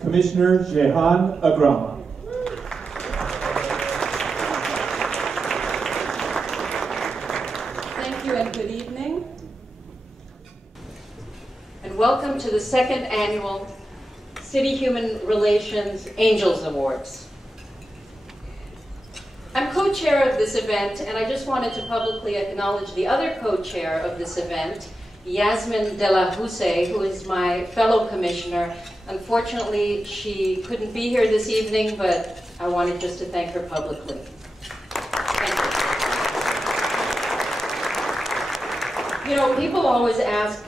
Commissioner Jehan Agrama. Thank you and good evening. And welcome to the second annual City Human Relations Angels Awards. I'm co-chair of this event, and I just wanted to publicly acknowledge the other co-chair of this event, Yasmin De La Huse, who is my fellow commissioner. Unfortunately, she couldn't be here this evening, but I wanted just to thank her publicly. Thank you. You know, people always ask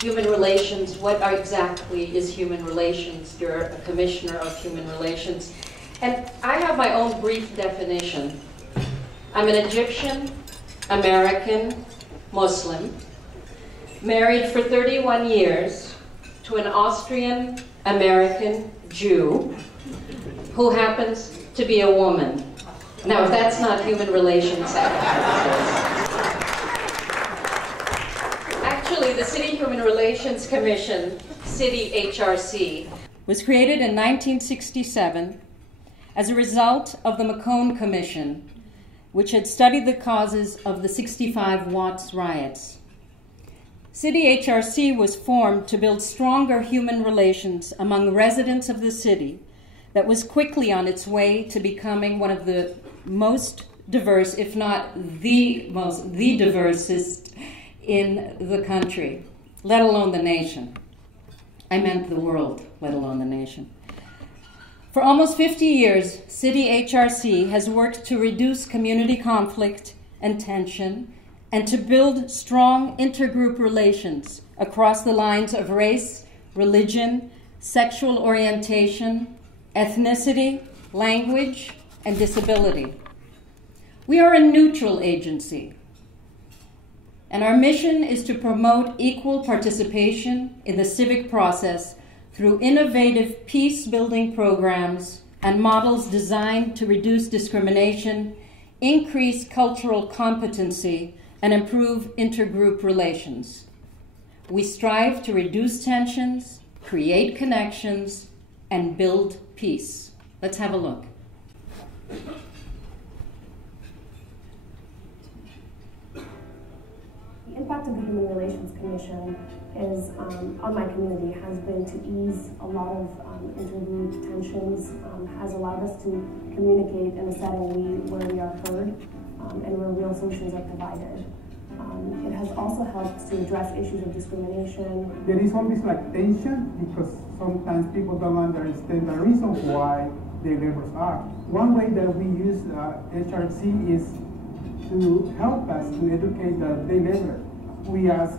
human relations, what exactly is human relations? You're a commissioner of human relations. And I have my own brief definition. I'm an Egyptian, American, Muslim, married for 31 years to an Austrian American Jew who happens to be a woman. Now, if that's not human relations, actually, the City Human Relations Commission, City HRC, was created in 1967 as a result of the McCone Commission, which had studied the causes of the 65 Watts riots. City HRC was formed to build stronger human relations among residents of the city that was quickly on its way to becoming one of the most diverse, if not the diversest in the country, let alone the nation. I meant the world, let alone the nation. For almost 50 years, City HRC has worked to reduce community conflict and tension and to build strong intergroup relations across the lines of race, religion, sexual orientation, ethnicity, language, and disability. We are a neutral agency, and our mission is to promote equal participation in the civic process through innovative peace-building programs and models designed to reduce discrimination, increase cultural competency, and improve intergroup relations. We strive to reduce tensions, create connections, and build peace. Let's have a look. The impact of the Human Relations Commission is on my community has been to ease a lot of intergroup tensions, has allowed us to communicate in a setting where we are heard and where real solutions are provided. It has also helped to address issues of discrimination. There is always like tension because sometimes people don't understand the reason why their labors are. One way that we use HRC is to help us to educate the day labor. We ask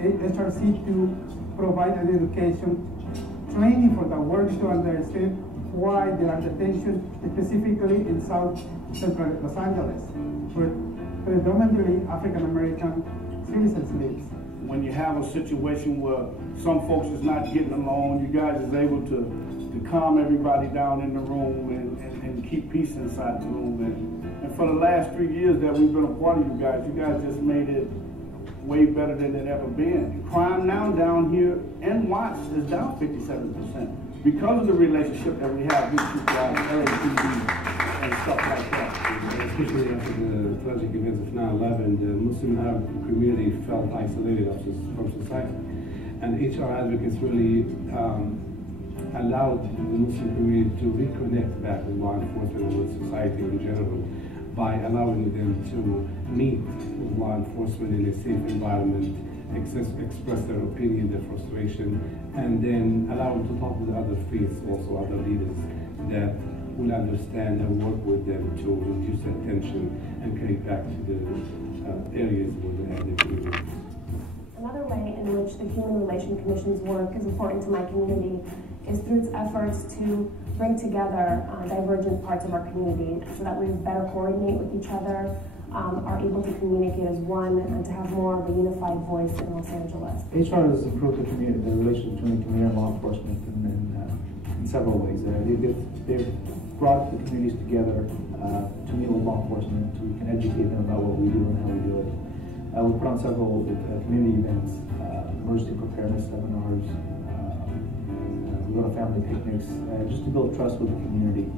HRC to provide an education training for the workers to understand why there are the tensions, specifically in South Central Los Angeles, where predominantly African American citizens live. When you have a situation where some folks is not getting along, you guys is able to calm everybody down in the room and keep peace inside the room. And for the last 3 years that we've been a part of you guys just made it way better than it ever been. Crime now down here in Watts is down 57% because of the relationship that we have with people out of LAPD and stuff like that. Especially after the tragic events of 9/11, the Muslim Arab community felt isolated from society. And HR advocates really allowed the Muslim community to reconnect back with law enforcement and with society in general by allowing them to meet with law enforcement in a safe environment, express their opinion, their frustration, and then allow them to talk with other faiths, also other leaders that will understand and work with them to reduce that tension and carry back to the areas where they have their communities. Another way in which the Human Relations Commission's work is important to my community is through its efforts to bring together divergent parts of our community so that we better coordinate with each other, are able to communicate as one, and to have more of a unified voice in Los Angeles. HR has improved the relations between the community and law enforcement in several ways. They've brought the communities together to meet with law enforcement so we can educate them about what we do and how we do it. We put on several community events, emergency preparedness seminars, we go to family picnics, just to build trust with the community.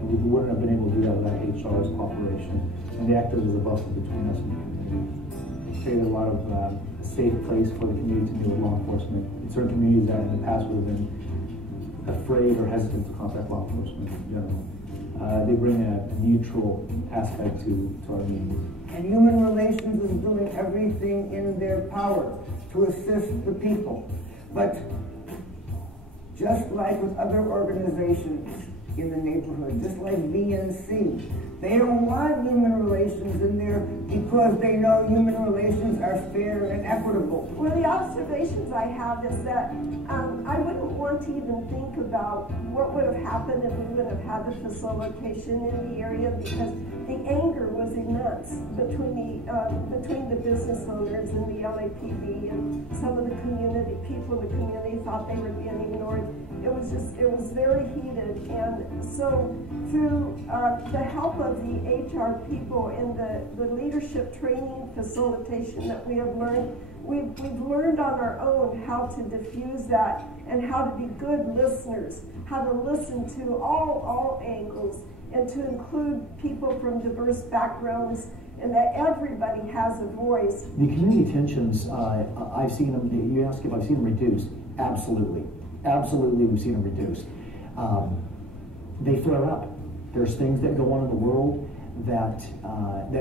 And we wouldn't have been able to do that without HR's cooperation. And they acted as a buffer between us and the community. It's created a lot of a safe place for the community to meet with law enforcement. In certain communities that in the past would have been afraid or hesitant to contact law enforcement in general. They bring a neutral aspect to our meetings. And Human Relations is doing everything in their power to assist the people. But just like with other organizations in the neighborhood, just like VNC, they don't want human relations in there because they know human relations are fair and equitable. Well, the observations I have is that I wouldn't want to even think about what would have happened if we would have had the facilitation in the area, because the anger was immense between the business owners and the LAPD, and some of the community people in the community thought they were being ignored. It was very heated, and so through the help of the HR people and the leadership training facilitation that we have learned, we've learned on our own how to diffuse that and how to be good listeners, how to listen to all angles, and to include people from diverse backgrounds, and that everybody has a voice. The community tensions, I've seen them, you ask if I've seen them reduced. Absolutely. Absolutely, we've seen them reduced. They flare up. There's things that go on in the world that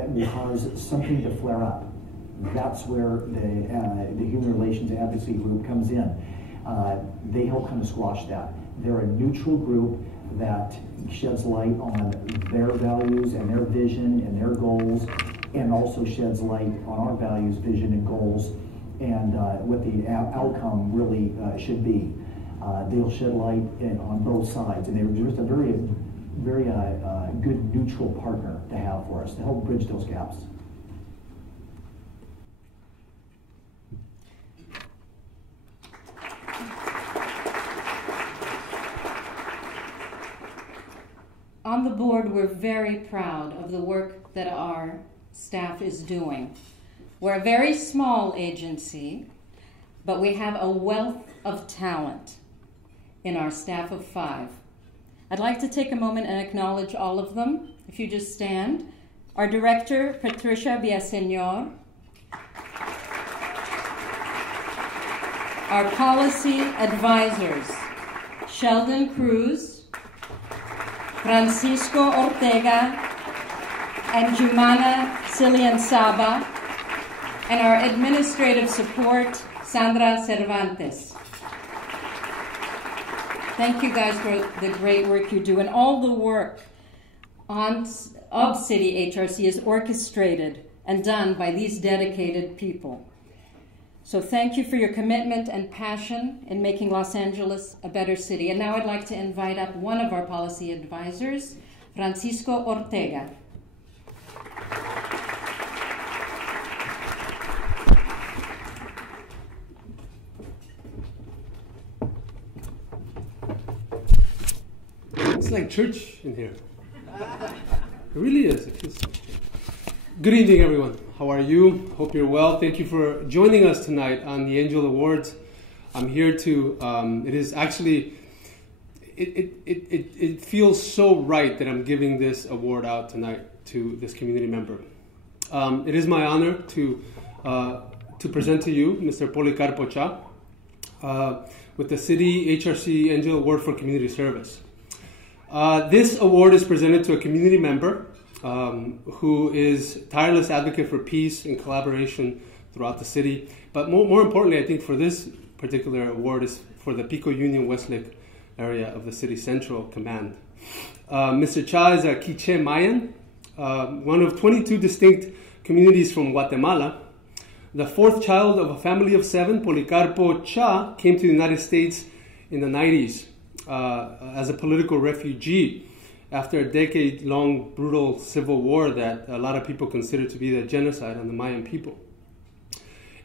will cause something to flare up. That's where the Human Relations Advocacy Group comes in. They help kind of squash that. They're a neutral group that sheds light on their values and their vision and their goals, and also sheds light on our values, vision, and goals, and what the outcome really should be. They'll shed light on both sides, and they're just a very good neutral partner to have for us to help bridge those gaps. On the board, we're very proud of the work that our staff is doing. We're a very small agency, but we have a wealth of talent in our staff of 5. I'd like to take a moment and acknowledge all of them. If you just stand. Our director, Patricia Villasenor. Our policy advisors, Sheldon Cruz, Francisco Ortega, and Jumana Cillian Saba, and our administrative support, Sandra Cervantes. Thank you guys for the great work you do, and all the work of City HRC is orchestrated and done by these dedicated people. So thank you for your commitment and passion in making Los Angeles a better city. And now I'd like to invite up one of our policy advisors, Francisco Ortega. It's like church in here. It really is. Good evening, everyone. How are you? Hope you're well. Thank you for joining us tonight on the Angel Awards. I'm here to, it is actually, it feels so right that I'm giving this award out tonight to this community member. It is my honor to present to you Mr. Policarpo Cha with the City HRC Angel Award for Community Service. This award is presented to a community member who is tireless advocate for peace and collaboration throughout the city. But more importantly, I think for this particular award is for the Pico Union Westlake area of the city central command. Mr. Cha is a Quiche Mayan, one of 22 distinct communities from Guatemala. The fourth child of a family of 7, Policarpo Cha came to the United States in the 90s as a political refugee after a decade-long brutal civil war that a lot of people consider to be the genocide on the Mayan people.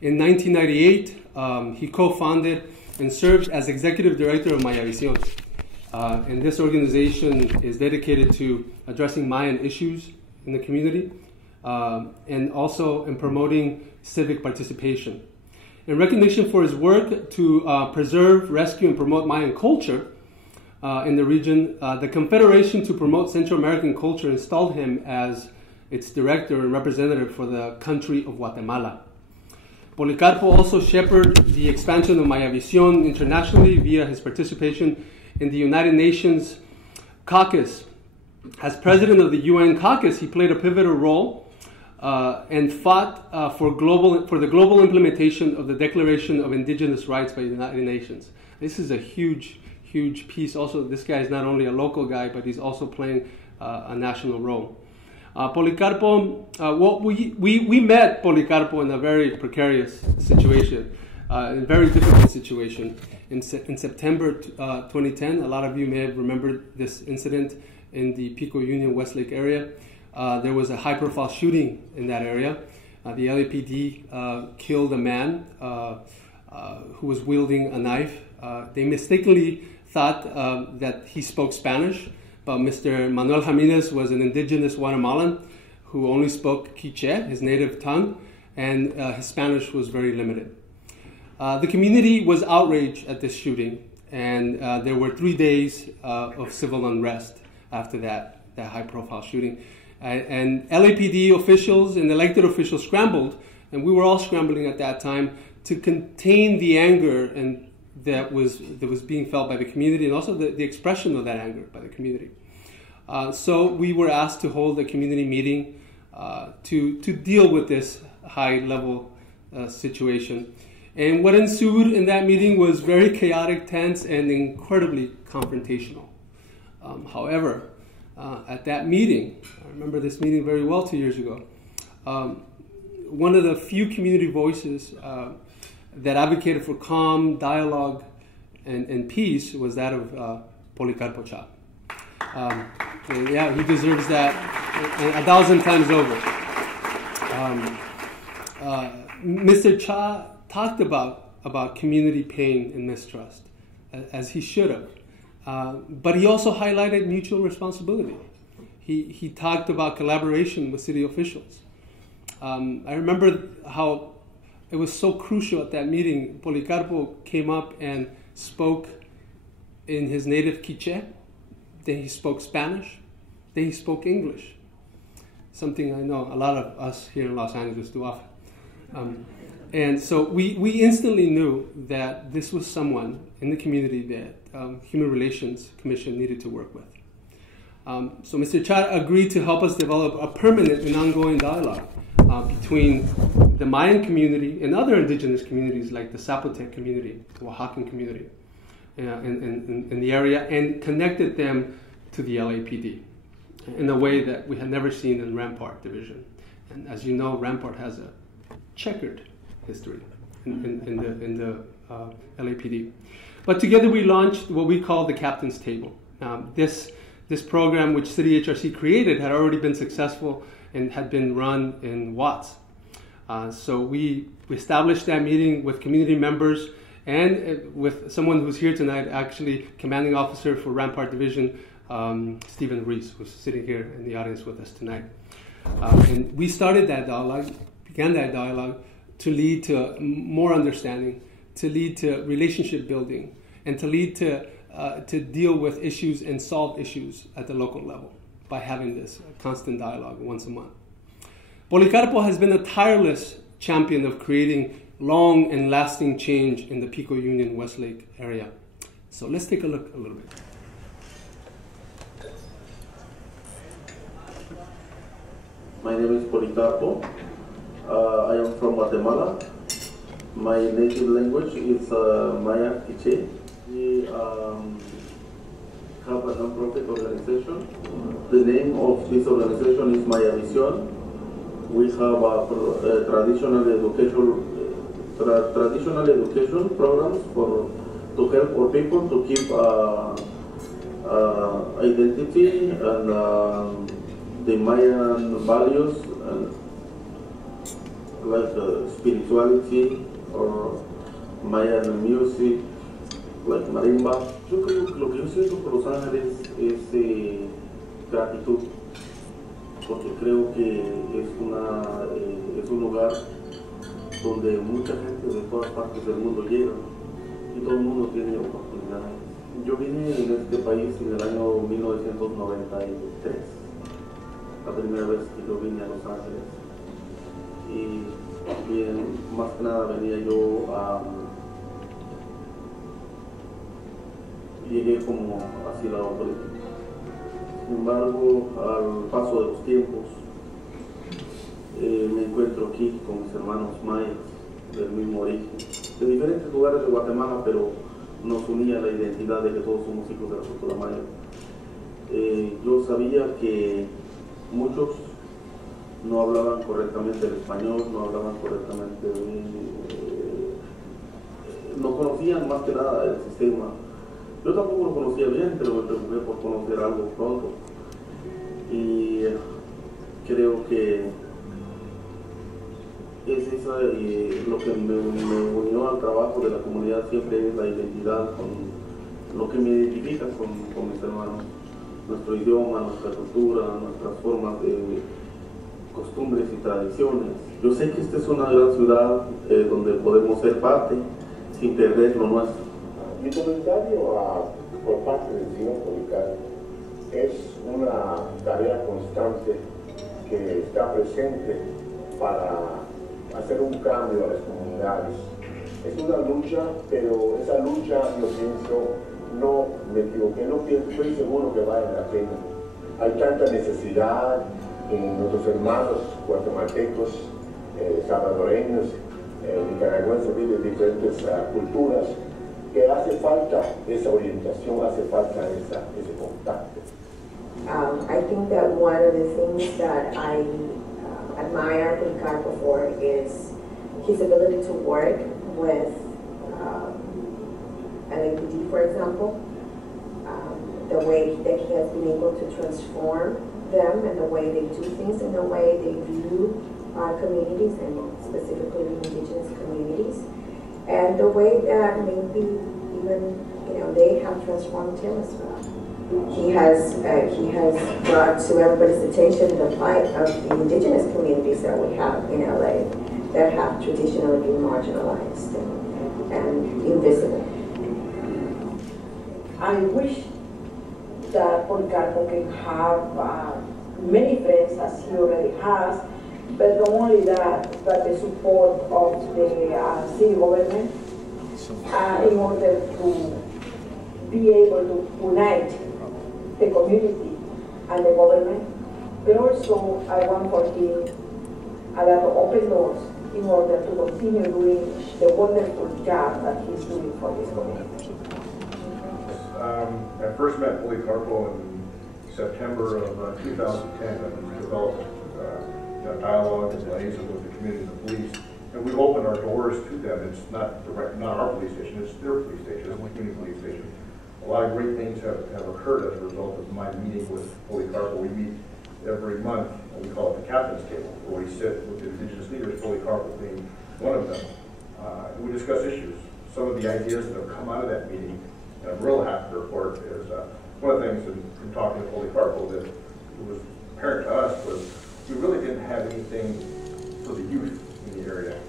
In 1998, he co-founded and served as executive director of Maya Visión. And this organization is dedicated to addressing Mayan issues in the community and also in promoting civic participation. In recognition for his work to preserve, rescue, and promote Mayan culture in the region, the Confederation to Promote Central American Culture installed him as its director and representative for the country of Guatemala. Policarpo also shepherded the expansion of Maya Visión internationally via his participation in the United Nations caucus. As president of the UN caucus, he played a pivotal role and fought for the global implementation of the Declaration of Indigenous Rights by the United Nations. This is a huge piece. Also, this guy is not only a local guy, but he's also playing a national role. Policarpo, we met Policarpo in a very precarious situation, a very difficult situation. In September 2010, a lot of you may have remembered this incident in the Pico Union Westlake area. There was a high-profile shooting in that area. The LAPD killed a man who was wielding a knife. They mistakenly thought that he spoke Spanish, but Mr. Manuel Jimenez was an indigenous Guatemalan who only spoke Quiche, his native tongue, and his Spanish was very limited. The community was outraged at this shooting, and there were 3 days of civil unrest after that high-profile shooting. And LAPD officials and elected officials scrambled, and we were all scrambling at that time to contain the anger and that was being felt by the community, and also the expression of that anger by the community. So we were asked to hold a community meeting to deal with this high-level situation. And what ensued in that meeting was very chaotic, tense, and incredibly confrontational. However, at that meeting, I remember this meeting very well 2 years ago, one of the few community voices that advocated for calm dialogue and peace was that of Policarpo Cha. Yeah, he deserves that 1,000 times over. Mr. Cha talked about community pain and mistrust, as he should have. But he also highlighted mutual responsibility. He talked about collaboration with city officials. I remember how it was so crucial at that meeting. Policarpo came up and spoke in his native Quiche, then he spoke Spanish, then he spoke English, something I know a lot of us here in Los Angeles do often. And so we instantly knew that this was someone in the community that Human Relations Commission needed to work with. So Mr. Cha agreed to help us develop a permanent and ongoing dialogue between the Mayan community and other indigenous communities like the Zapotec community, the Oaxacan community in the area, and connected them to the LAPD in a way that we had never seen in Rampart Division. And as you know, Rampart has a checkered history in the LAPD. But together we launched what we call the Captain's Table. This program, which City HRC created, had already been successful and had been run in Watts. So we established that meeting with community members and with someone who's here tonight, actually commanding officer for Rampart Division, Stephen Reese, who's sitting here in the audience with us tonight. And we started that dialogue, began that dialogue to lead to more understanding, to lead to relationship building, and to lead to deal with issues and solve issues at the local level by having this constant dialogue once a month. Policarpo has been a tireless champion of creating long and lasting change in the Pico Union Westlake area. So let's take a look a little bit. My name is Policarpo. I am from Guatemala. My native language is Maya Quiche. We have a non-profit organization. The name of this organization is Maya Visión. We have a traditional education programs to help our people to keep identity and the Mayan values, like spirituality or Mayan music, like marimba. Yo creo que lo que yo siento por Los Ángeles es gratitud, porque creo que es un lugar donde mucha gente de todas partes del mundo llega y todo el mundo tiene oportunidades. Yo vine en este país en el año 1993, la primera vez que yo vine a Los Ángeles, y bien, más que nada venía yo llegué como asilado político. Sin embargo, al paso de los tiempos, me encuentro aquí con mis hermanos mayas del mismo origen, de diferentes lugares de Guatemala, pero nos unía la identidad de que todos somos hijos de la cultura maya. Yo sabía que muchos no hablaban correctamente el español, no hablaban correctamente, no conocían más que nada el sistema. Yo tampoco lo conocía bien, pero me preocupé por conocer algo pronto. Y creo que es lo que me unió al trabajo de la comunidad siempre es la identidad, con lo que me identifica con mis hermanos. Nuestro idioma, nuestra cultura, nuestras formas de costumbres y tradiciones. Yo sé que esta es una gran ciudad donde podemos ser parte sin perder lo nuestro. Mi comentario por parte del señor Policarpo es una tarea constante que está presente para hacer un cambio a las comunidades. Es una lucha, pero esa lucha, yo pienso, no me equivoqué, no pienso, estoy seguro que vale la pena. Hay tanta necesidad en nuestros hermanos guatemaltecos, salvadoreños, nicaragüenses, de diferentes culturas, que hace falta esa orientación, hace falta ese contacto. I think that one of the things that I admire Policarpo for is his ability to work with LGBT, for example, the way that he has been able to transform them and the way they do things and the way they view our communities and specifically indigenous communities, and the way that maybe even they have transformed him as well. He has brought to everybody's attention the plight of the indigenous communities that we have in LA that have traditionally been marginalized and invisible. I wish that Policarpo can have many friends as he already has, but not only that, but the support of the city government in order to be able to unite the community and the government, but also I want for him a lot of open doors in order to continue doing the wonderful job that he's doing for this community. I first met Policarpo in September of 2010 and developed a dialogue and liaison with the community and the police. And we opened our doors to them. It's not our police station, it's their police station, it's the community police station. A lot of great things have occurred as a result of my meeting with Policarpo. We meet every month, and we call it the captain's table, where we sit with the indigenous leaders, Policarpo being one of them. And we discuss issues. Some of the ideas that have come out of that meeting, and I'm real happy to report, is one one of the things in talking to Policarpo that was apparent to us was we really didn't have anything for the youth in the area.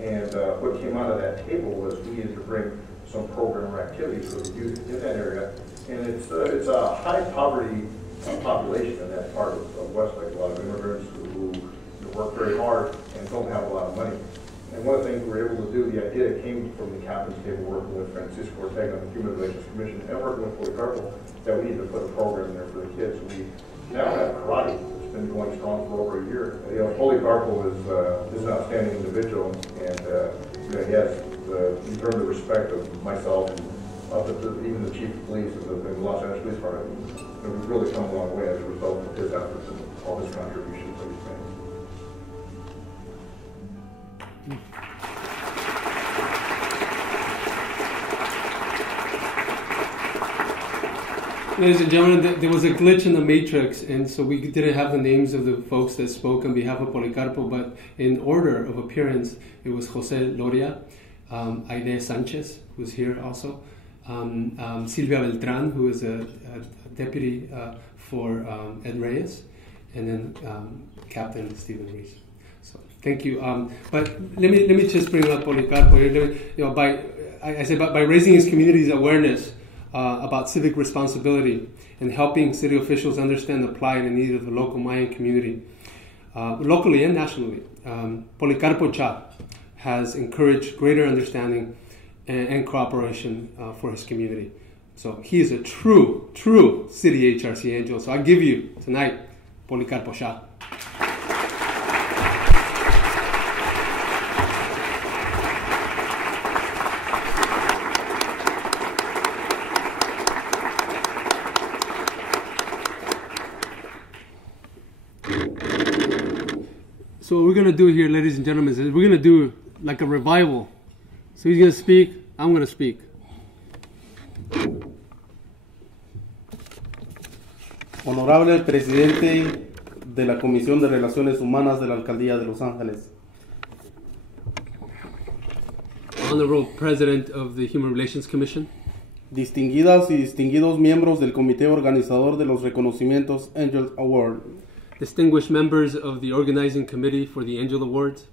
And what came out of that table was we needed to bring some program or activities for the youth in that area. And it's a high poverty population in that part of Westlake. A lot of immigrants who work very hard and don't have a lot of money. And one of the things we were able to do, the idea came from the captain's table working with Francisco Ortega on the Human Relations Commission and working with Policarpo that we needed to put a program there for the kids. We now have karate. It's been going strong for over a year. You know, Policarpo is an outstanding individual, and you know, he's earned the respect of myself and even the chief of police of the Los Angeles Police Department. And we've really come a long way as a result of his efforts and all his contributions that he's made. Ladies and gentlemen, there was a glitch in the matrix, and so we didn't have the names of the folks that spoke on behalf of Policarpo, but in order of appearance, it was Jose Loria, Aide Sanchez, who's here also, Silvia Beltran, who is a deputy for Ed Reyes, and then Captain Stephen Reese. So thank you. But let me just bring up Policarpo here. You know, by raising his community's awareness about civic responsibility and helping city officials understand the plight and need of the local Mayan community, locally and nationally. Policarpo Cha has encouraged greater understanding and cooperation for his community. So he is a true City HRC Angel. So I give you tonight Policarpo Cha. So what we're going to do here, ladies and gentlemen, is we're going to do like a revival. So he's going to speak, I'm going to speak. Honorable Presidente de la Comisión de Relaciones Humanas de la Alcaldía de Los Ángeles. Honorable President of the Human Relations Commission. Distinguidas y distinguidos miembros del Comité Organizador de los Reconocimientos Angel Awards. Distinguished members of the organizing committee for the Angel Awards.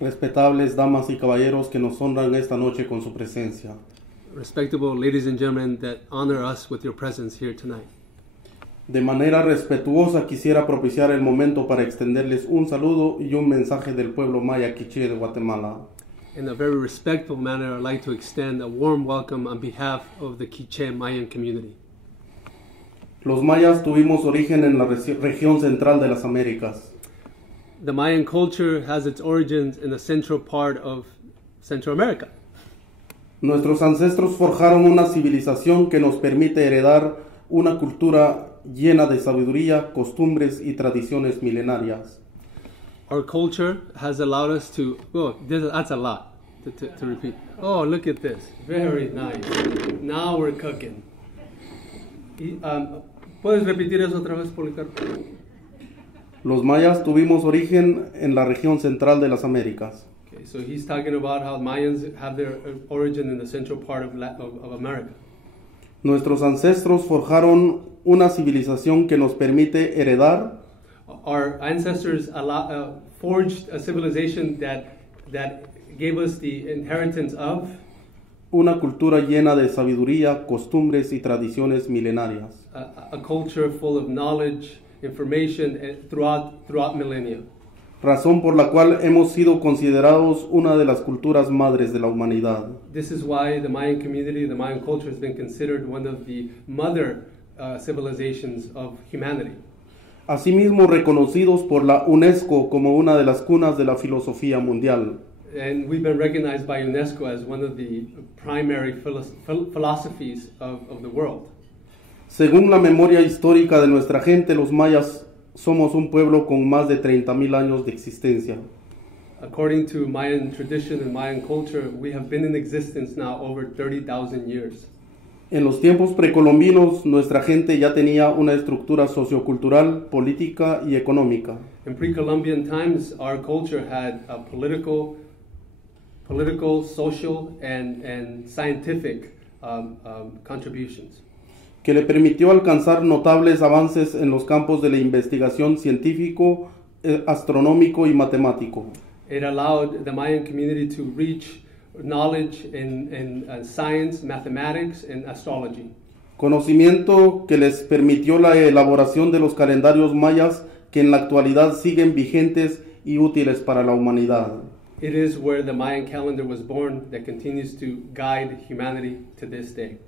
Respetables damas y caballeros que nos honran esta noche con su presencia. Respectable ladies and gentlemen that honor us with your presence here tonight. De manera respetuosa quisiera propiciar el momento para extenderles un saludo y un mensaje del pueblo maya quiché de Guatemala. In a very respectful manner, I'd like to extend a warm welcome on behalf of the Quiché Mayan community. Los mayas tuvimos origen en la región central de las Américas. The Mayan culture has its origins in the central part of Central America. Nuestros ancestros forjaron una civilización que nos permite heredar una cultura llena de sabiduría, costumbres y tradiciones milenarias. Our culture has allowed us to, that's a lot to repeat. Oh, look at this. Very nice. Now we're cooking. ¿Puedes repetir eso otra vez, Policarpo? Los mayas tuvimos origen en la región central de las Américas. Okay, so he's talking about how Mayans have their origin in the central part of America. Nuestros ancestros forjaron una civilización que nos permite heredar. Our ancestors forged a civilization that gave us the inheritance of una cultura llena de sabiduría, costumbres y tradiciones milenarias. A culture full of knowledge, information throughout millennia. Razón por la cual hemos sido considerados una de las culturas madres de la humanidad. This is why the Mayan community, the Mayan culture has been considered one of the mother civilizations of humanity. Asimismo reconocidos por la UNESCO como una de las cunas de la filosofía mundial. And we've been recognized by UNESCO as one of the primary philosophies of the world. Según la memoria histórica de nuestra gente, los mayas somos un pueblo con más de 30,000 años de existencia. According to Mayan tradition and Mayan culture, we have been in existence now over 30,000 years. En los tiempos precolombinos, nuestra gente ya tenía una estructura sociocultural, política y económica. In pre-Columbian times, our culture had a political, social, and scientific contributions. que le permitió alcanzar notables avances en los campos de la investigación científico, astronómico y matemático. It allowed the Mayan community to reach knowledge in science, mathematics, and astrology. Conocimiento que les permitió la elaboración de los calendarios mayas que en la actualidad siguen vigentes y útiles para la humanidad. It is where the Mayan calendar was born that continues to guide humanity to this day.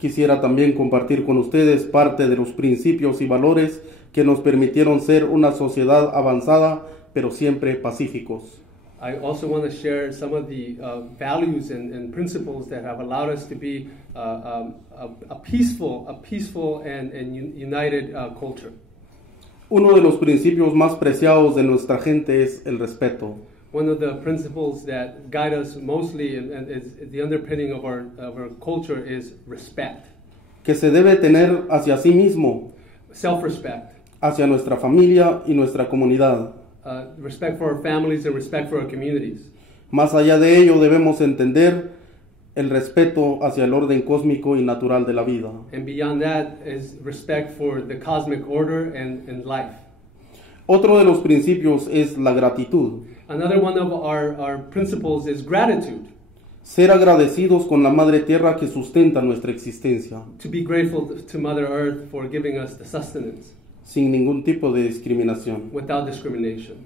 Quisiera también compartir con ustedes parte de los principios y valores que nos permitieron ser una sociedad avanzada, pero siempre pacíficos. I also want to share some of the values and principles that have allowed us to be a peaceful and united culture. Uno de los principios más preciados de nuestra gente es el respeto. One of the principles that guide us mostly and is the underpinning of our culture is respect. Que se debe tener hacia sí mismo, self-respect, hacia nuestra familia y nuestra comunidad. Respect for our families and respect for our communities. Más allá de ello debemos entender el respeto hacia el orden cósmico y natural de la vida. And beyond that is respect for the cosmic order and life. Otro de los principios es la gratitud. Another one of our principles is gratitude. Ser agradecidos con la Madre Tierra que sustenta nuestra existencia. To be grateful to Mother Earth for giving us the sustenance. Sin ningún tipo de discriminación. Without discrimination.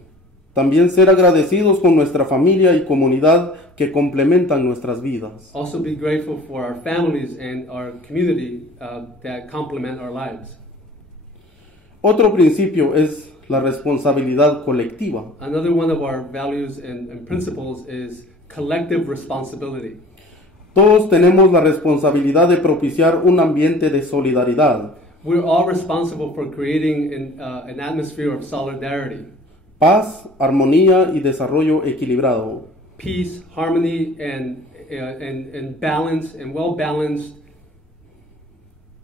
También ser agradecidos con nuestra familia y comunidad que complementan nuestras vidas. Also be grateful for our families and our community that complement our lives. Otro principio es la responsabilidad colectiva. Another one of our values and principles is collective responsibility. Todos tenemos la responsabilidad de propiciar un ambiente de solidaridad. We're all responsible for creating an atmosphere of solidarity. Paz, armonía y desarrollo equilibrado. Peace, harmony, and balance, and well-balanced.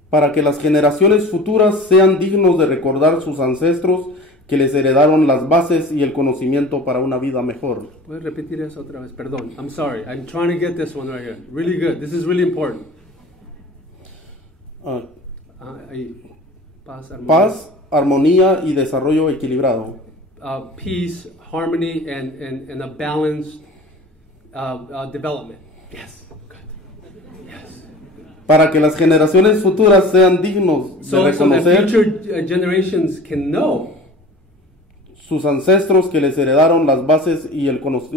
Para que las generaciones futuras sean dignos de recordar sus ancestros que les heredaron las bases y el conocimiento para una vida mejor. ¿Puedes repetir eso otra vez? Perdón. I'm sorry. I'm trying to get this one right here. Really good. This is really important. Paz, armonía y desarrollo equilibrado. Peace, harmony, and a balanced development. Yes. Good. Yes. Para que las generaciones futuras sean dignos de reconocer so that future generations can know sus ancestros que les heredaron las bases y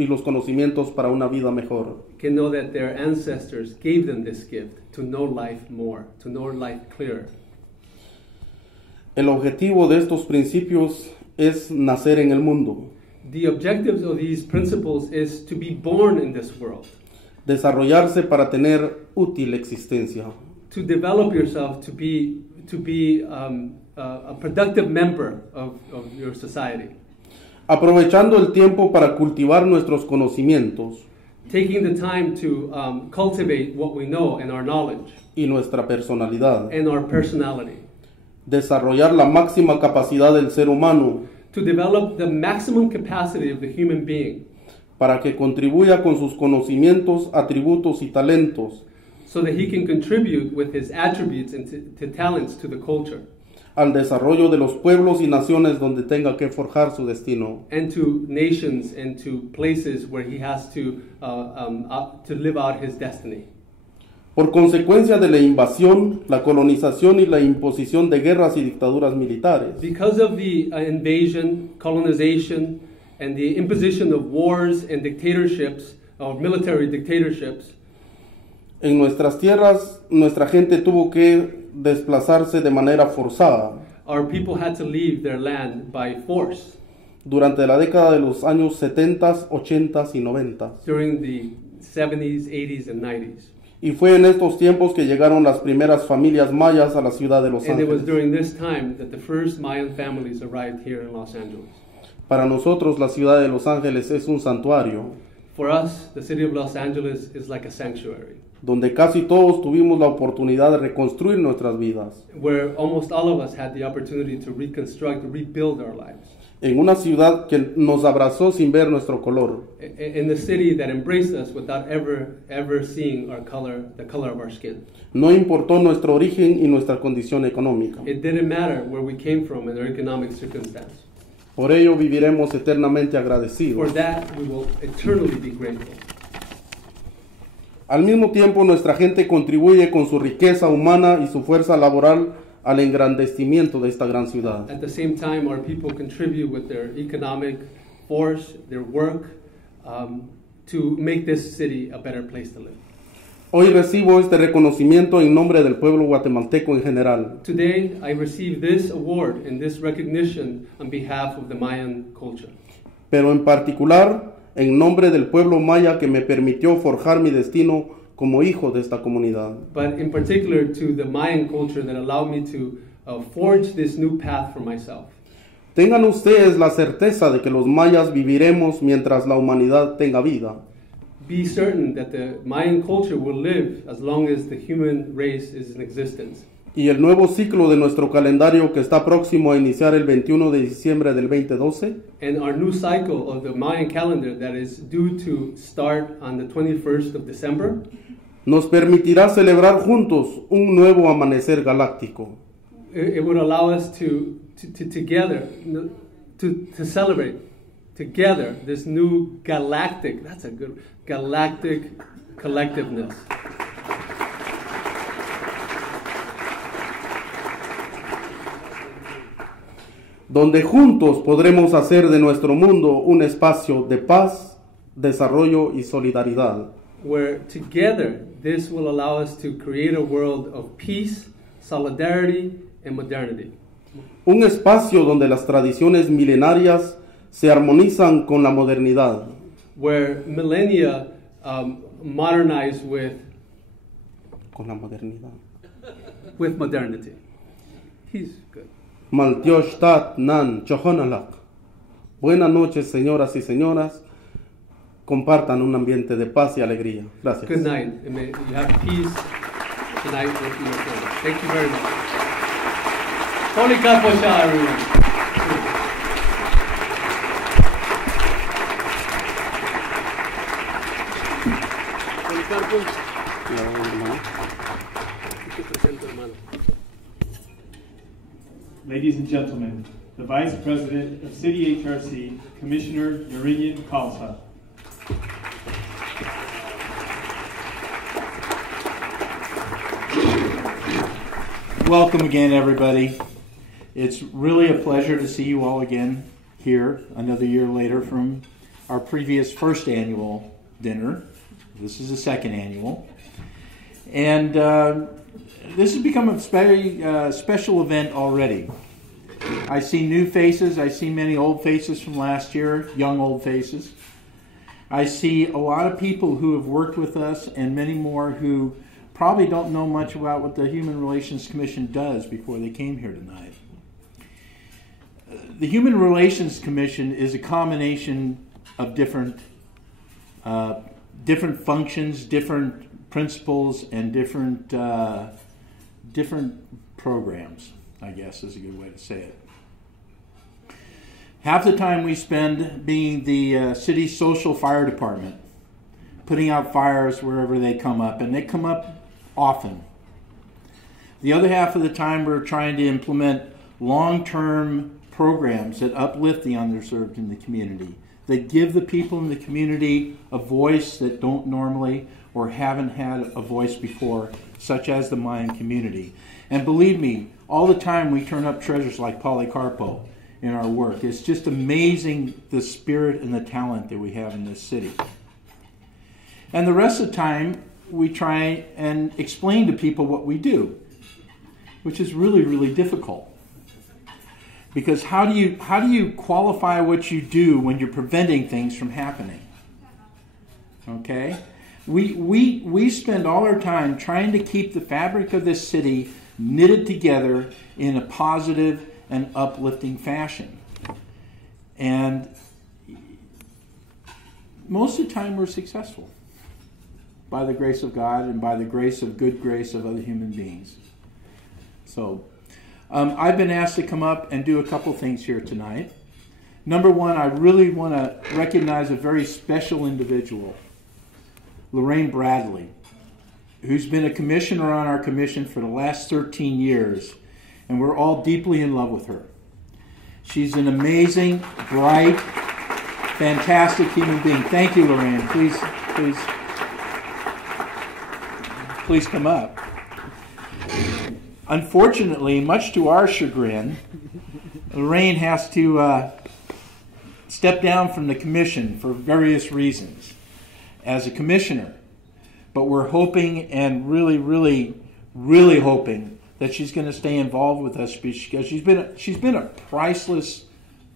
los conocimientos para una vida mejor. Can know that their ancestors gave them this gift to know life more, to know life clearer. El objetivo de estos principios es nacer en el mundo. The objectives of these principles is to be born in this world. Desarrollarse para tener útil existencia. To develop yourself to be a productive member of your society. Aprovechando el tiempo para cultivar nuestros conocimientos. Taking the time to cultivate what we know and our knowledge. Y nuestra personalidad. And our personality. Desarrollar la máxima capacidad del ser humano. To develop the maximum capacity of the human being. Para que contribuya con sus conocimientos, atributos y talentos. So that he can contribute with his attributes and to talents to the culture. Al desarrollo de los pueblos y naciones donde tenga que forjar su destino. And to nations and to places where he has to live out his destiny. Por consecuencia de la invasión, la colonización y la imposición de guerras y dictaduras militares. Because of the invasion, colonization, and the imposition of wars and dictatorships, of military dictatorships. En nuestras tierras, nuestra gente tuvo que desplazarse de manera forzada. Our people had to leave their land by force. Durante la década de los años 70, 80 y 90. During the 70s, 80s, and 90s. Y fue en estos tiempos que llegaron las primeras familias mayas a la ciudad de Los Ángeles. And it was during this time that the first Mayan families arrived here in Los Angeles. Para nosotros la ciudad de Los Ángeles es un santuario. For us, the city of Los Angeles is like a sanctuary. Donde casi todos tuvimos la oportunidad de reconstruir nuestras vidas. Where almost all of us had the opportunity to reconstruct, rebuild our lives. en una ciudad que nos abrazó sin ver nuestro color. In the city that embraced us without ever seeing our color, the color of our skin. No importó nuestro origen y nuestra condición económica. It didn't matter where we came from and our economic circumstance. Por ello viviremos eternamente agradecidos. For that, we will eternally be grateful. Al mismo tiempo, nuestra gente contribuye con su riqueza humana y su fuerza laboral al engrandecimiento de esta gran ciudad. At the same time, our people contribute with their economic force, their work, to make this city a better place to live. Hoy recibo este reconocimiento en nombre del pueblo guatemalteco en general. Today, I receive this award and this recognition on behalf of the Mayan culture. Pero en particular, en nombre del pueblo maya que me permitió forjar mi destino como hijo de esta comunidad. But in particular to the Mayan culture that allowed me to forge this new path for myself. Tengan ustedes la certeza de que los mayas viviremos mientras la humanidad tenga vida. Be certain that the Mayan culture will live as long as the human race is in existence. Y el nuevo ciclo de nuestro calendario que está próximo a iniciar el 21 de diciembre del 2012 And our new cycle of the Mayan calendar that is due to start on the 21st of December nos permitirá celebrar juntos un nuevo amanecer galáctico. It would allow us to together to celebrate together this new galactic, that's a good galactic collectiveness. Donde juntos podremos hacer de nuestro mundo un espacio de paz, desarrollo y solidaridad. Where together this will allow us to create a world of peace, solidarity, and modernity. Un espacio donde las tradiciones milenarias se armonizan con la modernidad. Where millennia modernize with modernidad. With modernity. He's good. Maltioshtat nan chohonalak. Buenas noches, señoras y señoras. Compartan un ambiente de paz y alegría. Gracias. Good night, and may you have peace tonight with your family. Thank you very much. Policarpo Chaj. Ladies and gentlemen, the Vice President of City HRC, Commissioner Marin Kalsa. Welcome again, everybody. It's really a pleasure to see you all again here another year later from our previous first annual dinner. This is the second annual. And this has become a very special event already. I see new faces. I see many old faces from last year, young old faces. I see a lot of people who have worked with us and many more who probably don't know much about what the Human Relations Commission does before they came here tonight. The Human Relations Commission is a combination of different functions, different principles, and different programs, I guess is a good way to say it. Half the time we spend being the city's social fire department, putting out fires wherever they come up, and they come up often. The other half of the time we're trying to implement long-term programs that uplift the underserved in the community, that give the people in the community a voice that don't normally or haven't had a voice before, such as the Mayan community. And believe me, all the time we turn up treasures like Policarpo in our work. It's just amazing the spirit and the talent that we have in this city. And the rest of the time, we try and explain to people what we do, which is really, really difficult. Because how do you qualify what you do when you're preventing things from happening? Okay? We spend all our time trying to keep the fabric of this city knitted together in a positive and uplifting fashion. And most of the time we're successful by the grace of God and by the good grace of other human beings. So I've been asked to come up and do a couple things here tonight. Number one, I really want to recognize a very special individual, Lorraine Bradley, who's been a commissioner on our commission for the last 13 years, and we're all deeply in love with her. She's an amazing, bright, fantastic human being. Thank you, Lorraine. Please come up. Unfortunately, much to our chagrin, Lorraine has to step down from the commission for various reasons as a commissioner. But we're hoping, and really hoping, that she's going to stay involved with us because she's been a priceless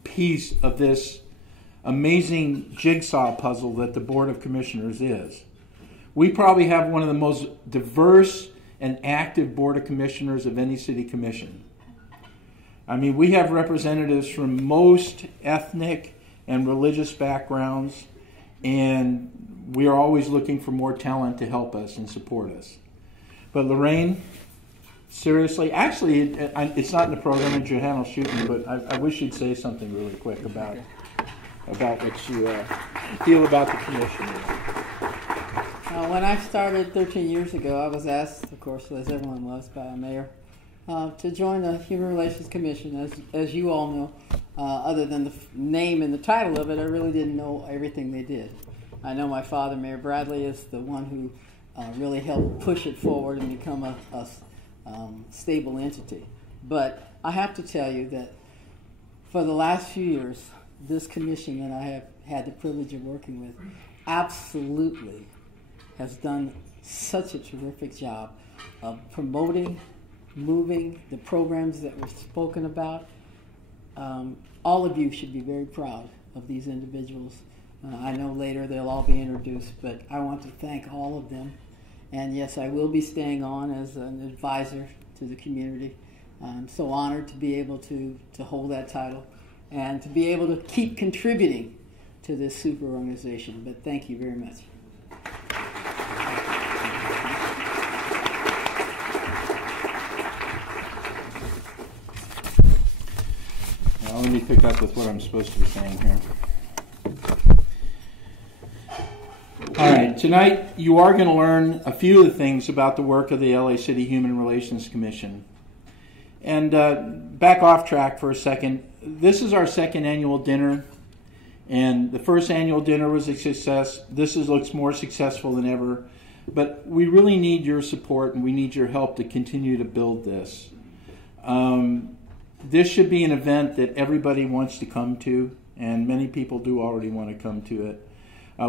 piece of this amazing jigsaw puzzle that the Board of Commissioners is. We probably have one of the most diverse and active Board of Commissioners of any city commission. I mean, we have representatives from most ethnic and religious backgrounds, and we are always looking for more talent to help us and support us. But Lorraine, seriously, actually, it's not in the program, and Johanna will shoot me, but I wish you'd say something really quick about what you feel about the commission. When I started 13 years ago, I was asked, of course, as everyone was, by a mayor, to join the Human Relations Commission. As you all know, other than the name and the title of it, I really didn't know everything they did. I know my father, Mayor Bradley, is the one who really helped push it forward and become a stable entity. But I have to tell you that for the last few years, this commission that I have had the privilege of working with absolutely has done such a terrific job of promoting, moving the programs that were spoken about. All of you should be very proud of these individuals. I know later they'll all be introduced, but I want to thank all of them. And yes, I will be staying on as an advisor to the community. I'm so honored to be able to hold that title and to be able to keep contributing to this super organization. But thank you very much. Now let me pick up with what I'm supposed to be saying here. All right, tonight you are going to learn a few of the things about the work of the LA City Human Relations Commission. And back off track for a second. This is our second annual dinner, and the first annual dinner was a success. This looks more successful than ever, but we really need your support and we need your help to continue to build this. This should be an event that everybody wants to come to, and many people do already want to come to it.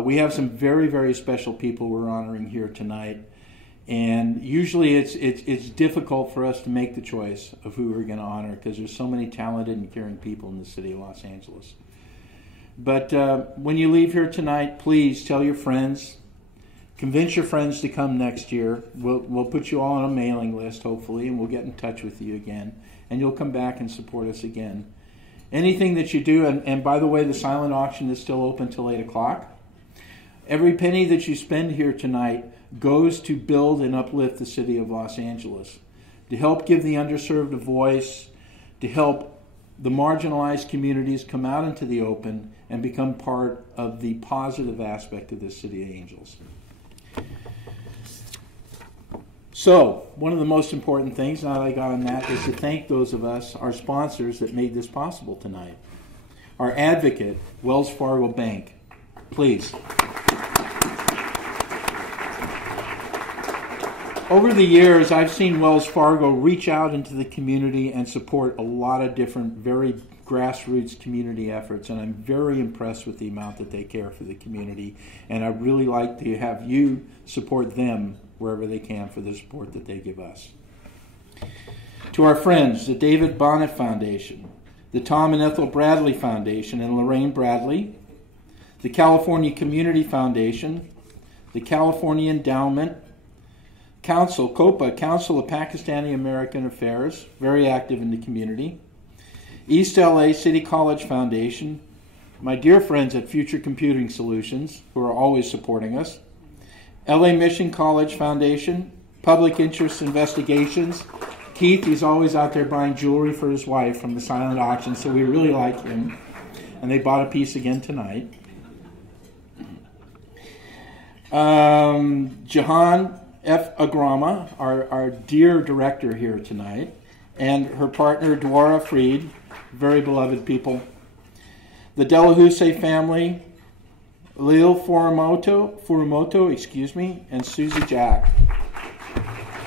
We have some very, very special people we're honoring here tonight, and usually it's difficult for us to make the choice of who we're going to honor because there's so many talented and caring people in the city of Los Angeles. But when you leave here tonight, please tell your friends, convince your friends to come next year. We'll put you all on a mailing list, hopefully, and we'll get in touch with you again, and you'll come back and support us again. Anything that you do, and by the way, the silent auction is still open till 8 o'clock. Every penny that you spend here tonight goes to build and uplift the city of Los Angeles, to help give the underserved a voice, to help the marginalized communities come out into the open and become part of the positive aspect of this City of Angels. So, one of the most important things, now that I got on that, is to thank those of us, our sponsors, that made this possible tonight. Our advocate, Wells Fargo Bank. Please. Over the years, I've seen Wells Fargo reach out into the community and support a lot of different, very grassroots community efforts, and I'm very impressed with the amount that they care for the community, and I'd really like to have you support them wherever they can for the support that they give us. To our friends, the David Bonnet Foundation, the Tom and Ethel Bradley Foundation and Lorraine Bradley, the California Community Foundation, the California Endowment, Council, COPA, Council of Pakistani American Affairs, very active in the community, East LA City College Foundation, my dear friends at Future Computing Solutions, who are always supporting us, LA Mission College Foundation, Public Interest Investigations. Keith, he's always out there buying jewelry for his wife from the silent auction, so we really like him. and they bought a piece again tonight. Jahan F. Agrama, our dear director here tonight, and her partner Dwara Freed, very beloved people. The Delahousse family, Lil Furumoto, excuse me, and Susie Jack.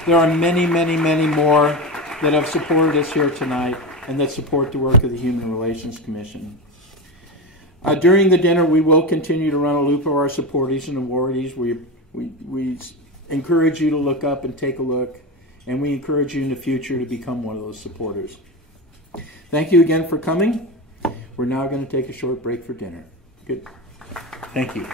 There are many, many, many more that have supported us here tonight and that support the work of the Human Relations Commission. During the dinner, we will continue to run a loop of our supportees and awardees. We encourage you to look up and take a look, and we encourage you in the future to become one of those supporters. Thank you again for coming. We're now going to take a short break for dinner. Good. Thank you.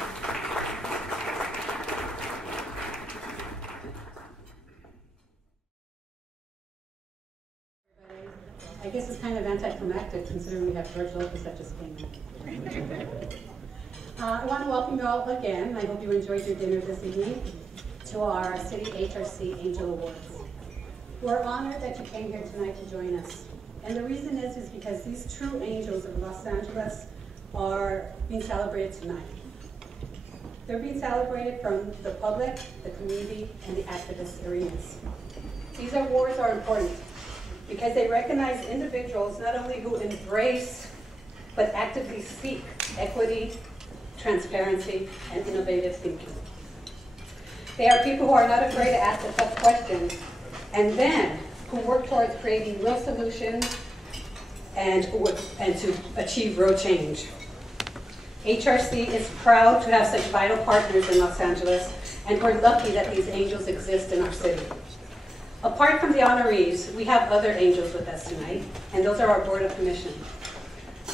I guess it's kind of anticlimactic considering we have George Lopez that just came in. I want to welcome you all again. I hope you enjoyed your dinner this evening to our City HRC Angel Awards. We're honored that you came here tonight to join us. And the reason is because these true angels of Los Angeles are being celebrated tonight. They're being celebrated from the public, the community, and the activist arenas. These awards are important because they recognize individuals not only who embrace, but actively seek equity, transparency, and innovative thinking. They are people who are not afraid to ask the tough questions, and then who work towards creating real solutions and to achieve real change. HRC is proud to have such vital partners in Los Angeles, and we're lucky that these angels exist in our city. Apart from the honorees, we have other angels with us tonight, and those are our Board of Commission.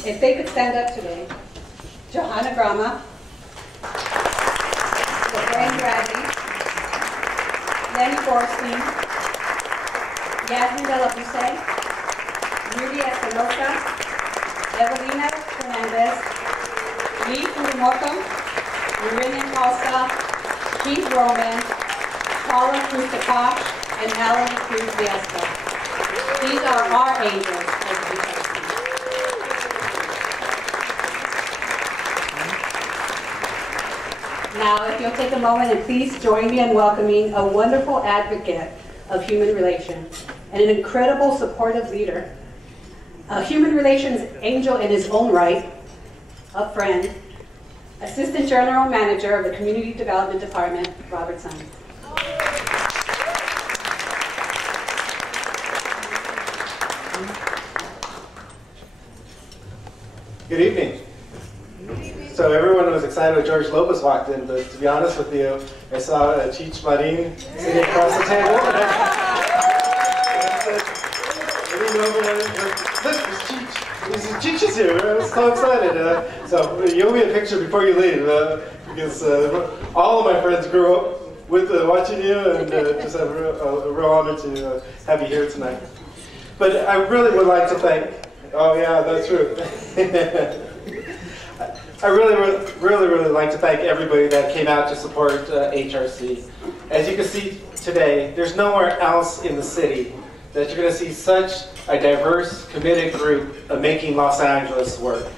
If they could stand up today, Johanna Grama, Lorraine Bradley, Lenny Borstein, Yasmin De La Puse, Rudy Espinosa, Evelina Fernandez, Lee Furumoto, Marin Costa, Keith Roman, Paula Cruz-Takosh, and Melanie Cruz Viesca. These are our angels of HRC. Now, if you'll take a moment and please join me in welcoming a wonderful advocate of human relations and an incredible supportive leader, a human relations angel in his own right, a friend, Assistant General Manager of the Community Development Department, Robert Simon. Good evening. So everyone was excited when George Lopez walked in, but to be honest with you, I saw Cheech Marin sitting across the table, and I said, look, it's Cheech. Cheech is here. I was so excited. So you owe me a picture before you leave, because all of my friends grew up with watching you, and just have a real honor to have you here tonight. But I really would like to thank. Oh yeah, that's true. I really like to thank everybody that came out to support HRC. As you can see today, there's nowhere else in the city that you're going to see such a diverse, committed group of making Los Angeles work.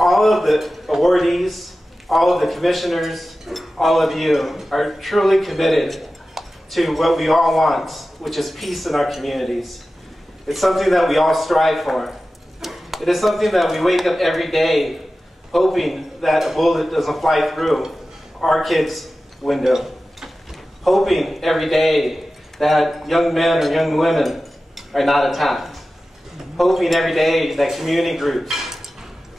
All of the awardees, all of the commissioners, all of you are truly committed to what we all want, which is peace in our communities. It's something that we all strive for. It is something that we wake up every day hoping that a bullet doesn't fly through our kids' window. Hoping every day that young men or young women are not attacked. Hoping every day that community groups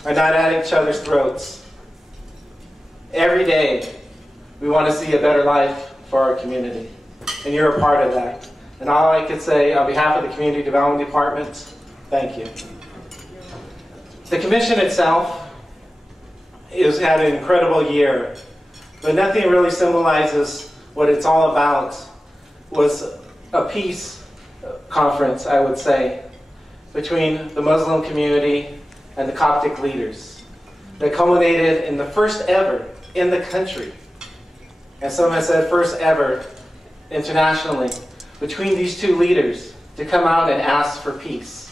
are not at each other's throats. Every day we want to see a better life for our community. And you're a part of that. And all I could say on behalf of the Community Development Department, thank you. The commission itself has had an incredible year, but nothing really symbolizes what it's all about. Was a peace conference, I would say, between the Muslim community and the Coptic leaders that culminated in the first ever in the country, and some have said first ever internationally, between these two leaders to come out and ask for peace.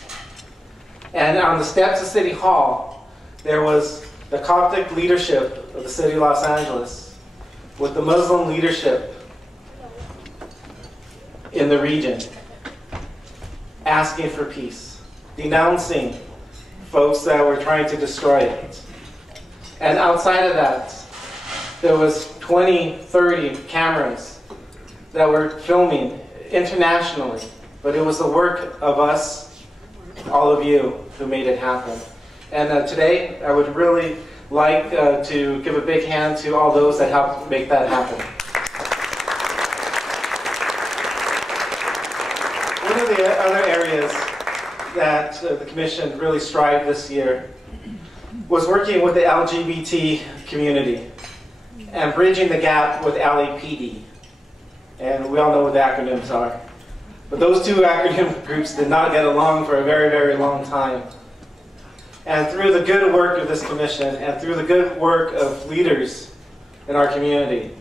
And on the steps of City Hall, there was the Coptic leadership of the city of Los Angeles with the Muslim leadership in the region asking for peace, denouncing folks that were trying to destroy it. And outside of that, there was 20, 30 cameras that were filming internationally, but it was the work of us, all of you, who made it happen. And today, I would really like to give a big hand to all those that helped make that happen. One of the other areas that the Commission really strived this year was working with the LGBT community and bridging the gap with LAPD. And we all know what the acronyms are. But those two acronym groups did not get along for a very, very long time. And through the good work of this commission and through the good work of leaders in our community,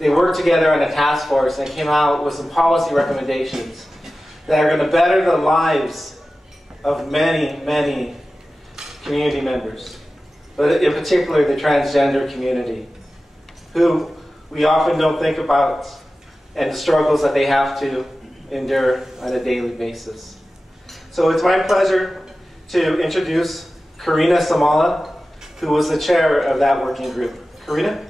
they worked together on a task force and came out with some policy recommendations that are going to better the lives of many, many community members, but in particular the transgender community, who we often don't think about and the struggles that they have to endure on a daily basis. So it's my pleasure to introduce Karina Samala, who was the chair of that working group. Karina?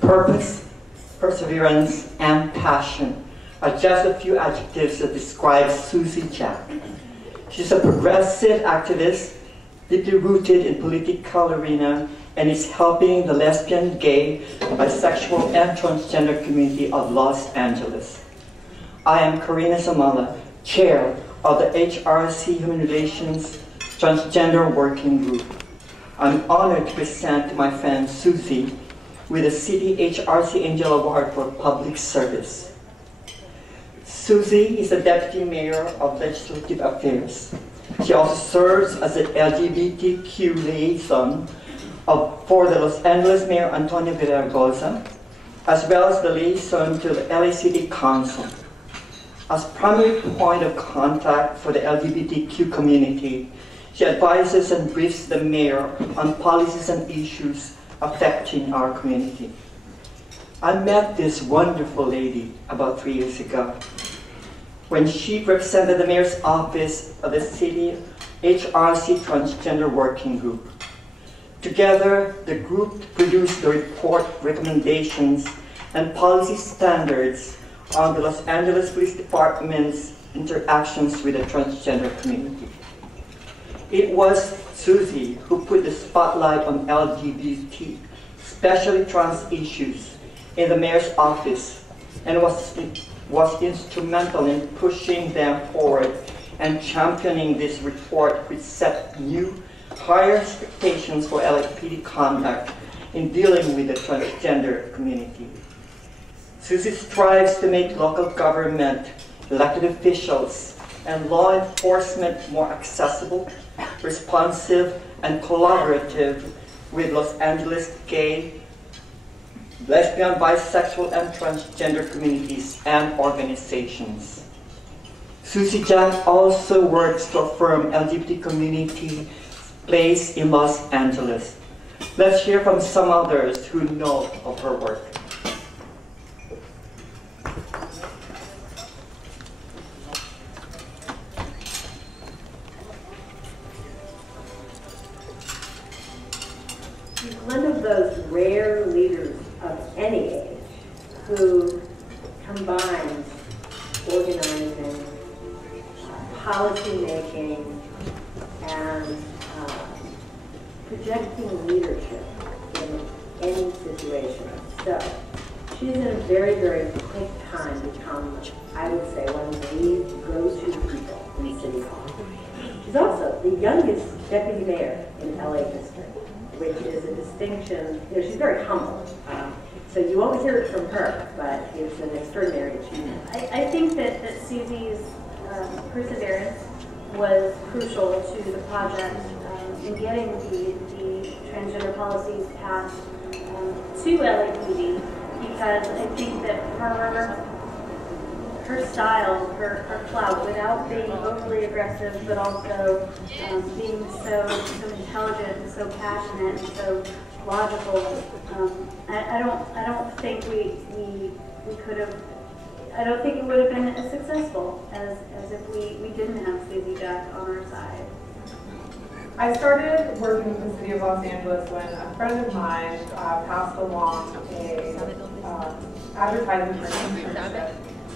Purpose, perseverance, and passion are just a few adjectives that describe Susie Jack. She's a progressive activist, deeply rooted in political arena, and is helping the lesbian, gay, bisexual, and transgender community of Los Angeles. I am Karina Samala, chair of the HRC Human Relations Transgender Working Group. I'm honored to present my friend Susie with the City HRC Angel Award for Public Service. Susie is the Deputy Mayor of Legislative Affairs. She also serves as the LGBTQ liaison for the Los Angeles Mayor Antonio Villaraigosa, as well as the liaison to the LA City Council. As primary point of contact for the LGBTQ community, she advises and briefs the mayor on policies and issues affecting our community. I met this wonderful lady about 3 years ago when she represented the mayor's office of the City HRC Transgender Working Group. Together, the group produced the report recommendations and policy standards on the Los Angeles Police Department's interactions with the transgender community. It was Susie who put the spotlight on LGBT, especially trans issues, in the mayor's office, and was instrumental in pushing them forward and championing this report, which set new, higher expectations for LAPD conduct in dealing with the transgender community. Susie strives to make local government, elected officials, and law enforcement more accessible, responsive, and collaborative with Los Angeles gay, lesbian, bisexual, and transgender communities and organizations. Susie Jack also works to affirm LGBT community place in Los Angeles. Let's hear from some others who know of her work. One of those rare leaders of any age who combines organizing, policy making, and projecting leadership in any situation. So she's in a very, very quick time become, I would say, one of the go-to people in City Hall. She's also the youngest deputy mayor in LA history, which is a distinction. You know, she's very humble. So you won't hear it from her, but it's an extraordinary achievement. I think that Susie's perseverance was crucial to the project in getting the transgender policies passed to LAPD, because I think that her style, her clout, without being overly aggressive, but also being so intelligent and so passionate and so logical. I don't think we could have. I don't think it would have been as successful as if we didn't have Susie Jack on our side. I started working with the City of Los Angeles when a friend of mine passed along a advertising for an internship,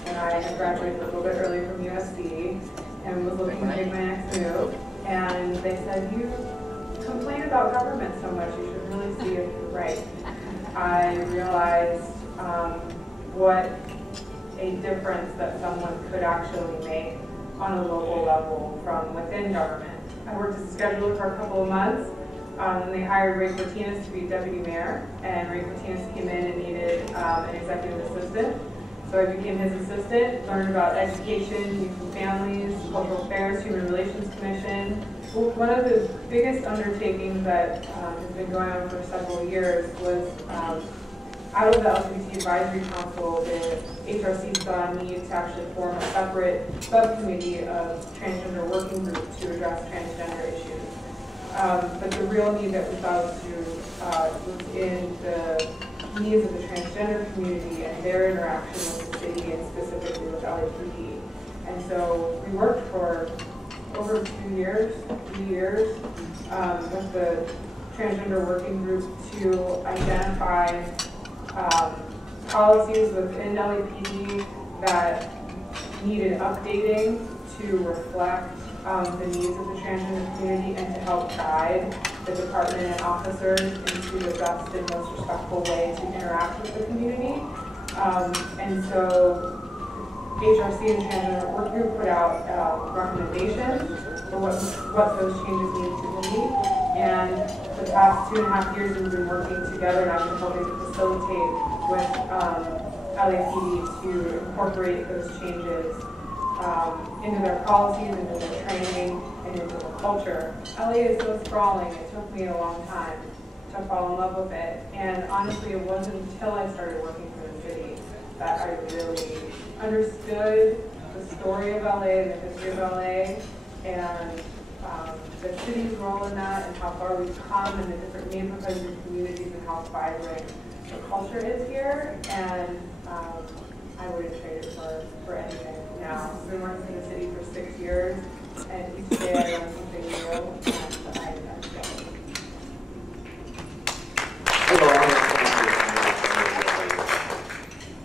and I had graduated a little bit early from USC and was looking to make my next move. And they said, "You complain about government so much, you should really see if you're right." I realized what a difference that someone could actually make on a local level from within government. I worked as a scheduler for a couple of months, and they hired Ray Cortinas to be deputy mayor, and Ray Cortinas came in and needed an executive assistant. So I became his assistant, learned about education, youth and families, cultural affairs, human relations commission. One of the biggest undertakings that has been going on for several years was out of the LGBT Advisory Council, the HRC saw a need to actually form a separate subcommittee of transgender working group to address transgender issues. But the real need that we saw was in the needs of the transgender community and their interaction with the city and specifically with LAPD. And so we worked for over 3 years, with the transgender working group to identify policies within LAPD that needed updating to reflect the needs of the transgender community and to help guide the department and officers into the best and most respectful way to interact with the community. And so HRC and Transgender Work Group put out recommendations for what those changes need to be. And for the past 2.5 years, we've been working together, and I've been helping to facilitate with LAPD to incorporate those changes into their policies, into their training, and into the culture. LA is so sprawling, it took me a long time to fall in love with it. And honestly, it wasn't until I started working for the city that I really understood the story of LA, the history of LA, and the city's role in that, and how far we've come in the different neighborhoods and communities, and how vibrant the culture is here. And I wouldn't trade it for anything now. I've been working for the city for 6 years, and each day I learn something new, and I love it.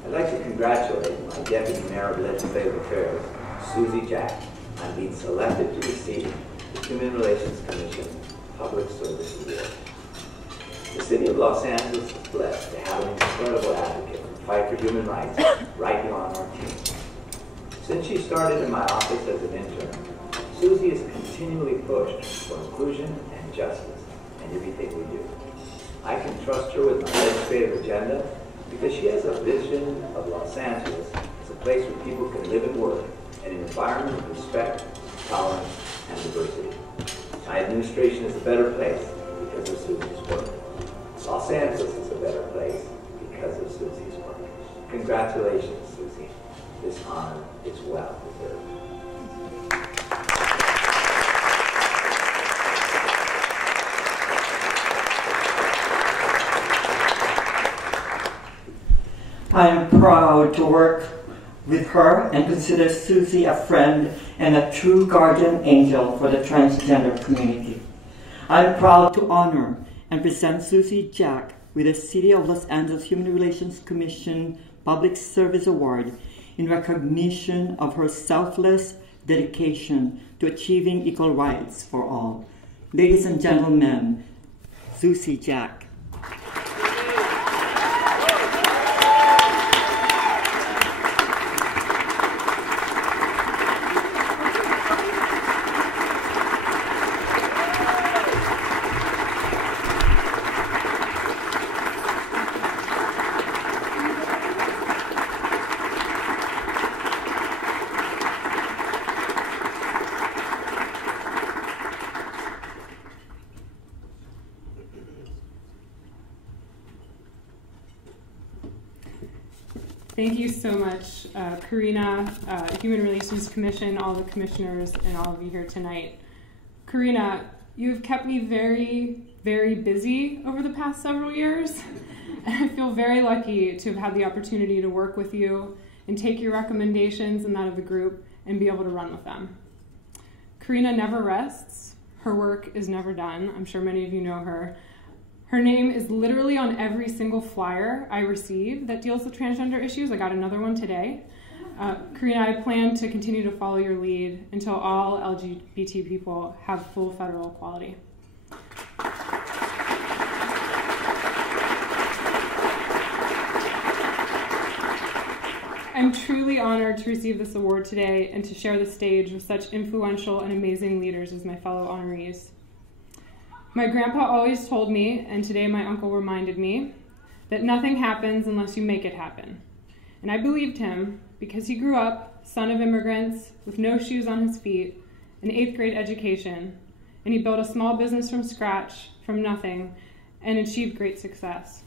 I'd like to congratulate my Deputy Mayor of Legislative Affairs, Susie Jack, on being selected to receive the Human Relations Commission Public Service Award. The City of Los Angeles is blessed to have an incredible advocate who fight for human rights right here on our team. Since she started in my office as an intern, Susie has continually pushed for inclusion and justice in everything we do. I can trust her with my legislative agenda because she has a vision of Los Angeles as a place where people can live and work in an environment of respect, tolerance, and diversity. My administration is a better place because of Susie's work. Los Angeles is a better place because of Susie's work. Congratulations, Susie. This honor is well deserved. I am proud to work with her and consider Susie a friend and a true guardian angel for the transgender community. I am proud to honor and present Susie Jack with the City of Los Angeles Human Relations Commission Public Service Award in recognition of her selfless dedication to achieving equal rights for all. Ladies and gentlemen, Susie Jack. Thank you so much, Karina, Human Relations Commission, all the commissioners, and all of you here tonight. Karina, you have kept me very, very busy over the past several years. I feel very lucky to have had the opportunity to work with you and take your recommendations and that of the group and be able to run with them. Karina never rests. Her work is never done. I'm sure many of you know her. Her name is literally on every single flyer I receive that deals with transgender issues. I got another one today. Karina, I plan to continue to follow your lead until all LGBT people have full federal equality. I'm truly honored to receive this award today and to share the stage with such influential and amazing leaders as my fellow honorees. My grandpa always told me, and today my uncle reminded me, that nothing happens unless you make it happen. And I believed him because he grew up, son of immigrants, with no shoes on his feet, an 8th grade education, and he built a small business from scratch, from nothing, and achieved great success.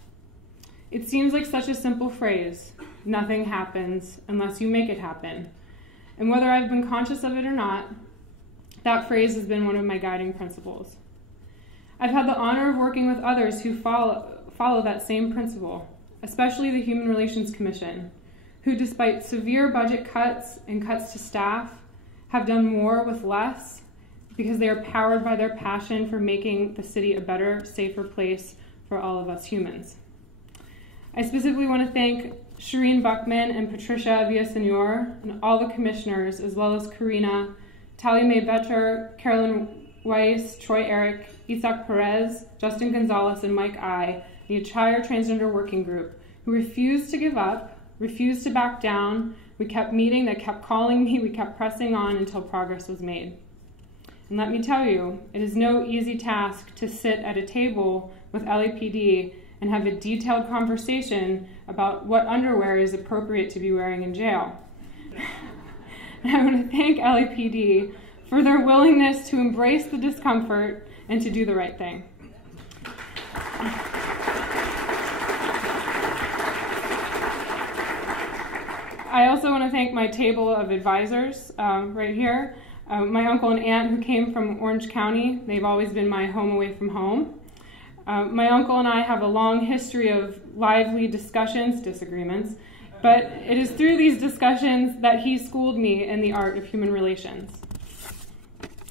It seems like such a simple phrase, nothing happens unless you make it happen. And whether I've been conscious of it or not, that phrase has been one of my guiding principles. I've had the honor of working with others who follow that same principle, especially the Human Relations Commission, who despite severe budget cuts and cuts to staff, have done more with less because they are powered by their passion for making the city a better, safer place for all of us humans. I specifically want to thank Shireen Buckman and Patricia Villasenor and all the commissioners, as well as Karina, Talia Mae Becher, Carolyn Weiss, Troy Eric, Isaac Perez, Justin Gonzalez, and Mike I, the entire transgender working group, who refused to give up, refused to back down. We kept meeting, they kept calling me, we kept pressing on until progress was made. And let me tell you, it is no easy task to sit at a table with LAPD and have a detailed conversation about what underwear is appropriate to be wearing in jail. And I want to thank LAPD for their willingness to embrace the discomfort and to do the right thing. I also want to thank my table of advisors right here. My uncle and aunt who came from Orange County, they've always been my home away from home. My uncle and I have a long history of lively discussions, disagreements, but it is through these discussions that he schooled me in the art of human relations.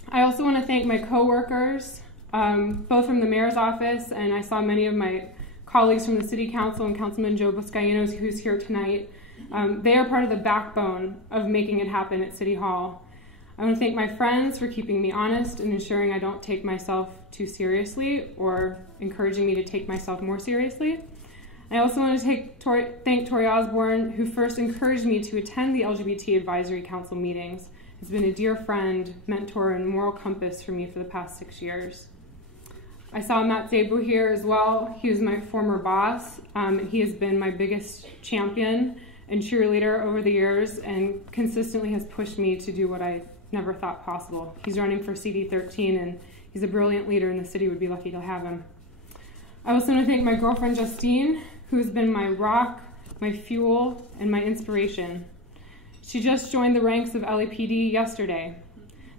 I also want to thank my coworkers, both from the mayor's office, and I saw many of my colleagues from the city council and Councilman Joe Buscaino, who's here tonight. They are part of the backbone of making it happen at City Hall. I want to thank my friends for keeping me honest and ensuring I don't take myself too seriously or encouraging me to take myself more seriously. I also want to thank Tori Osborne, who first encouraged me to attend the LGBT Advisory Council meetings. Has been a dear friend, mentor, and moral compass for me for the past 6 years. I saw Matt Zabu here as well. He was my former boss. He has been my biggest champion and cheerleader over the years and consistently has pushed me to do what I never thought possible. He's running for CD13 and he's a brilliant leader and the city would be lucky to have him. I also want to thank my girlfriend Justine, who's been my rock, my fuel, and my inspiration. She just joined the ranks of LAPD yesterday.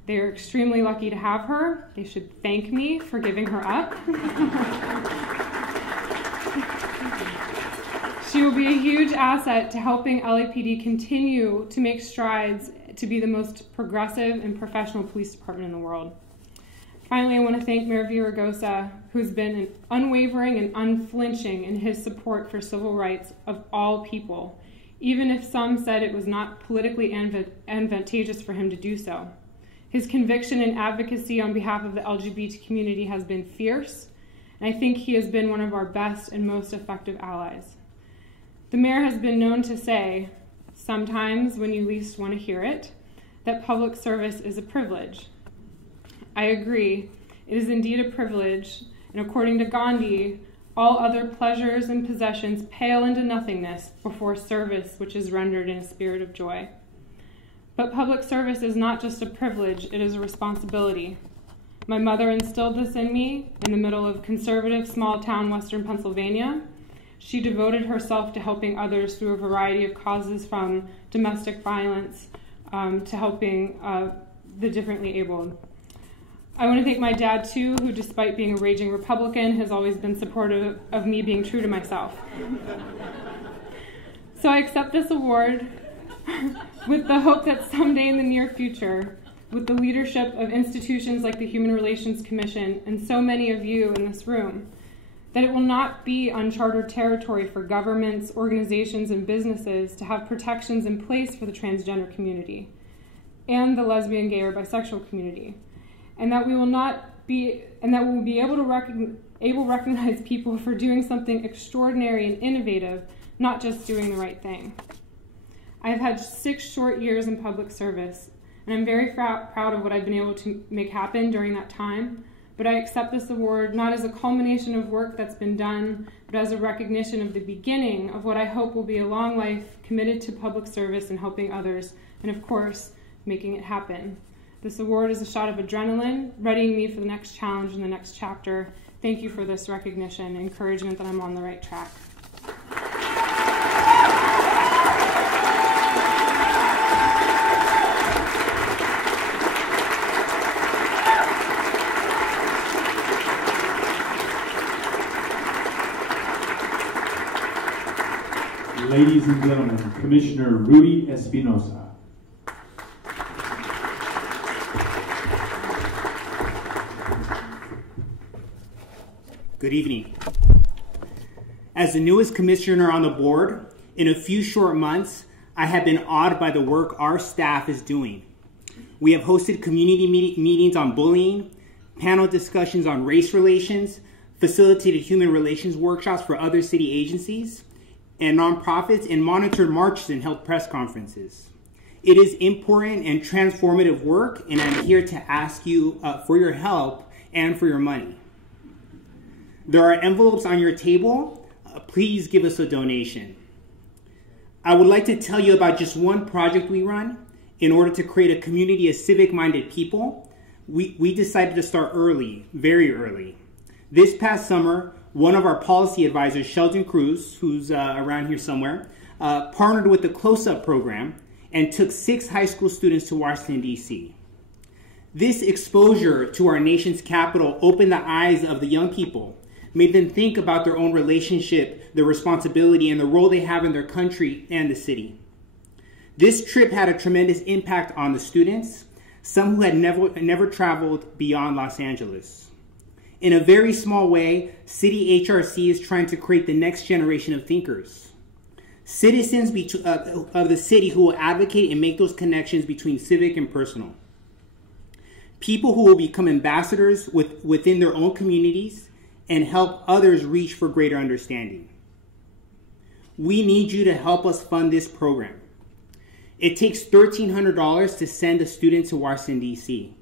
They are extremely lucky to have her. They should thank me for giving her up. She will be a huge asset to helping LAPD continue to make strides to be the most progressive and professional police department in the world. Finally, I want to thank Mayor Villaraigosa, who's been unwavering and unflinching in his support for civil rights of all people, even if some said it was not politically advantageous for him to do so. His conviction and advocacy on behalf of the LGBT community has been fierce, and I think he has been one of our best and most effective allies. The mayor has been known to say, sometimes when you least want to hear it, that public service is a privilege. I agree, it is indeed a privilege, and according to Gandhi, all other pleasures and possessions pale into nothingness before service which is rendered in a spirit of joy. But public service is not just a privilege, it is a responsibility. My mother instilled this in me in the middle of conservative small town Western Pennsylvania, She devoted herself to helping others through a variety of causes, from domestic violence to helping the differently abled. I want to thank my dad, too, who, despite being a raging Republican, has always been supportive of me being true to myself. So I accept this award with the hope that someday in the near future, with the leadership of institutions like the Human Relations Commission and so many of you in this room, that it will not be uncharted territory for governments, organizations, and businesses to have protections in place for the transgender community and the lesbian, gay, or bisexual community, and that we will be able to recognize people for doing something extraordinary and innovative, not just doing the right thing. I have had 6 short years in public service, and I'm very proud of what I've been able to make happen during that time, but I accept this award not as a culmination of work that's been done, but as a recognition of the beginning of what I hope will be a long life committed to public service and helping others, and of course, making it happen. This award is a shot of adrenaline, readying me for the next challenge and the next chapter. Thank you for this recognition and encouragement that I'm on the right track. Ladies and gentlemen, Commissioner Rudy Espinosa. Good evening. As the newest commissioner on the board, in a few short months, I have been awed by the work our staff is doing. We have hosted community meetings on bullying, panel discussions on race relations, facilitated human relations workshops for other city agencies and nonprofits, and monitored marches and held press conferences. It is important and transformative work, and I'm here to ask you for your help and for your money. There are envelopes on your table. Please give us a donation. I would like to tell you about just one project we run in order to create a community of civic-minded people. We decided to start early, very early. This past summer, one of our policy advisors, Sheldon Cruz, who's around here somewhere, partnered with the Close-Up program and took 6 high school students to Washington, D.C. This exposure to our nation's capital opened the eyes of the young people, made them think about their own relationship, their responsibility, and the role they have in their country and the city. This trip had a tremendous impact on the students, some who had never traveled beyond Los Angeles. In a very small way, City HRC is trying to create the next generation of thinkers. Citizens of the city who will advocate and make those connections between civic and personal. People who will become ambassadors within their own communities and help others reach for greater understanding. We need you to help us fund this program. It takes $1,300 to send a student to Washington, D.C.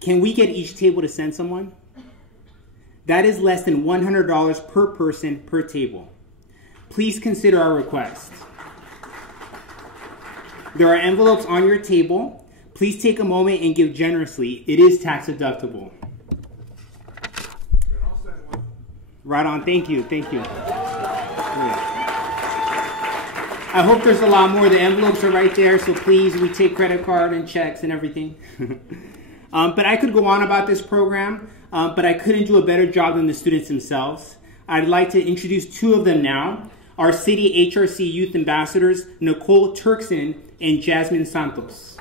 Can we get each table to send someone? That is less than $100 per person per table. Please consider our request. There are envelopes on your table. Please take a moment and give generously. It is tax deductible. Right on. Thank you. Thank you. I hope there's a lot more. The envelopes are right there, so please, we take credit card and checks and everything. But I could go on about this program, but I couldn't do a better job than the students themselves. I'd like to introduce 2 of them now. Our City HRC Youth Ambassadors, Nicole Turkson and Jasmine Santos.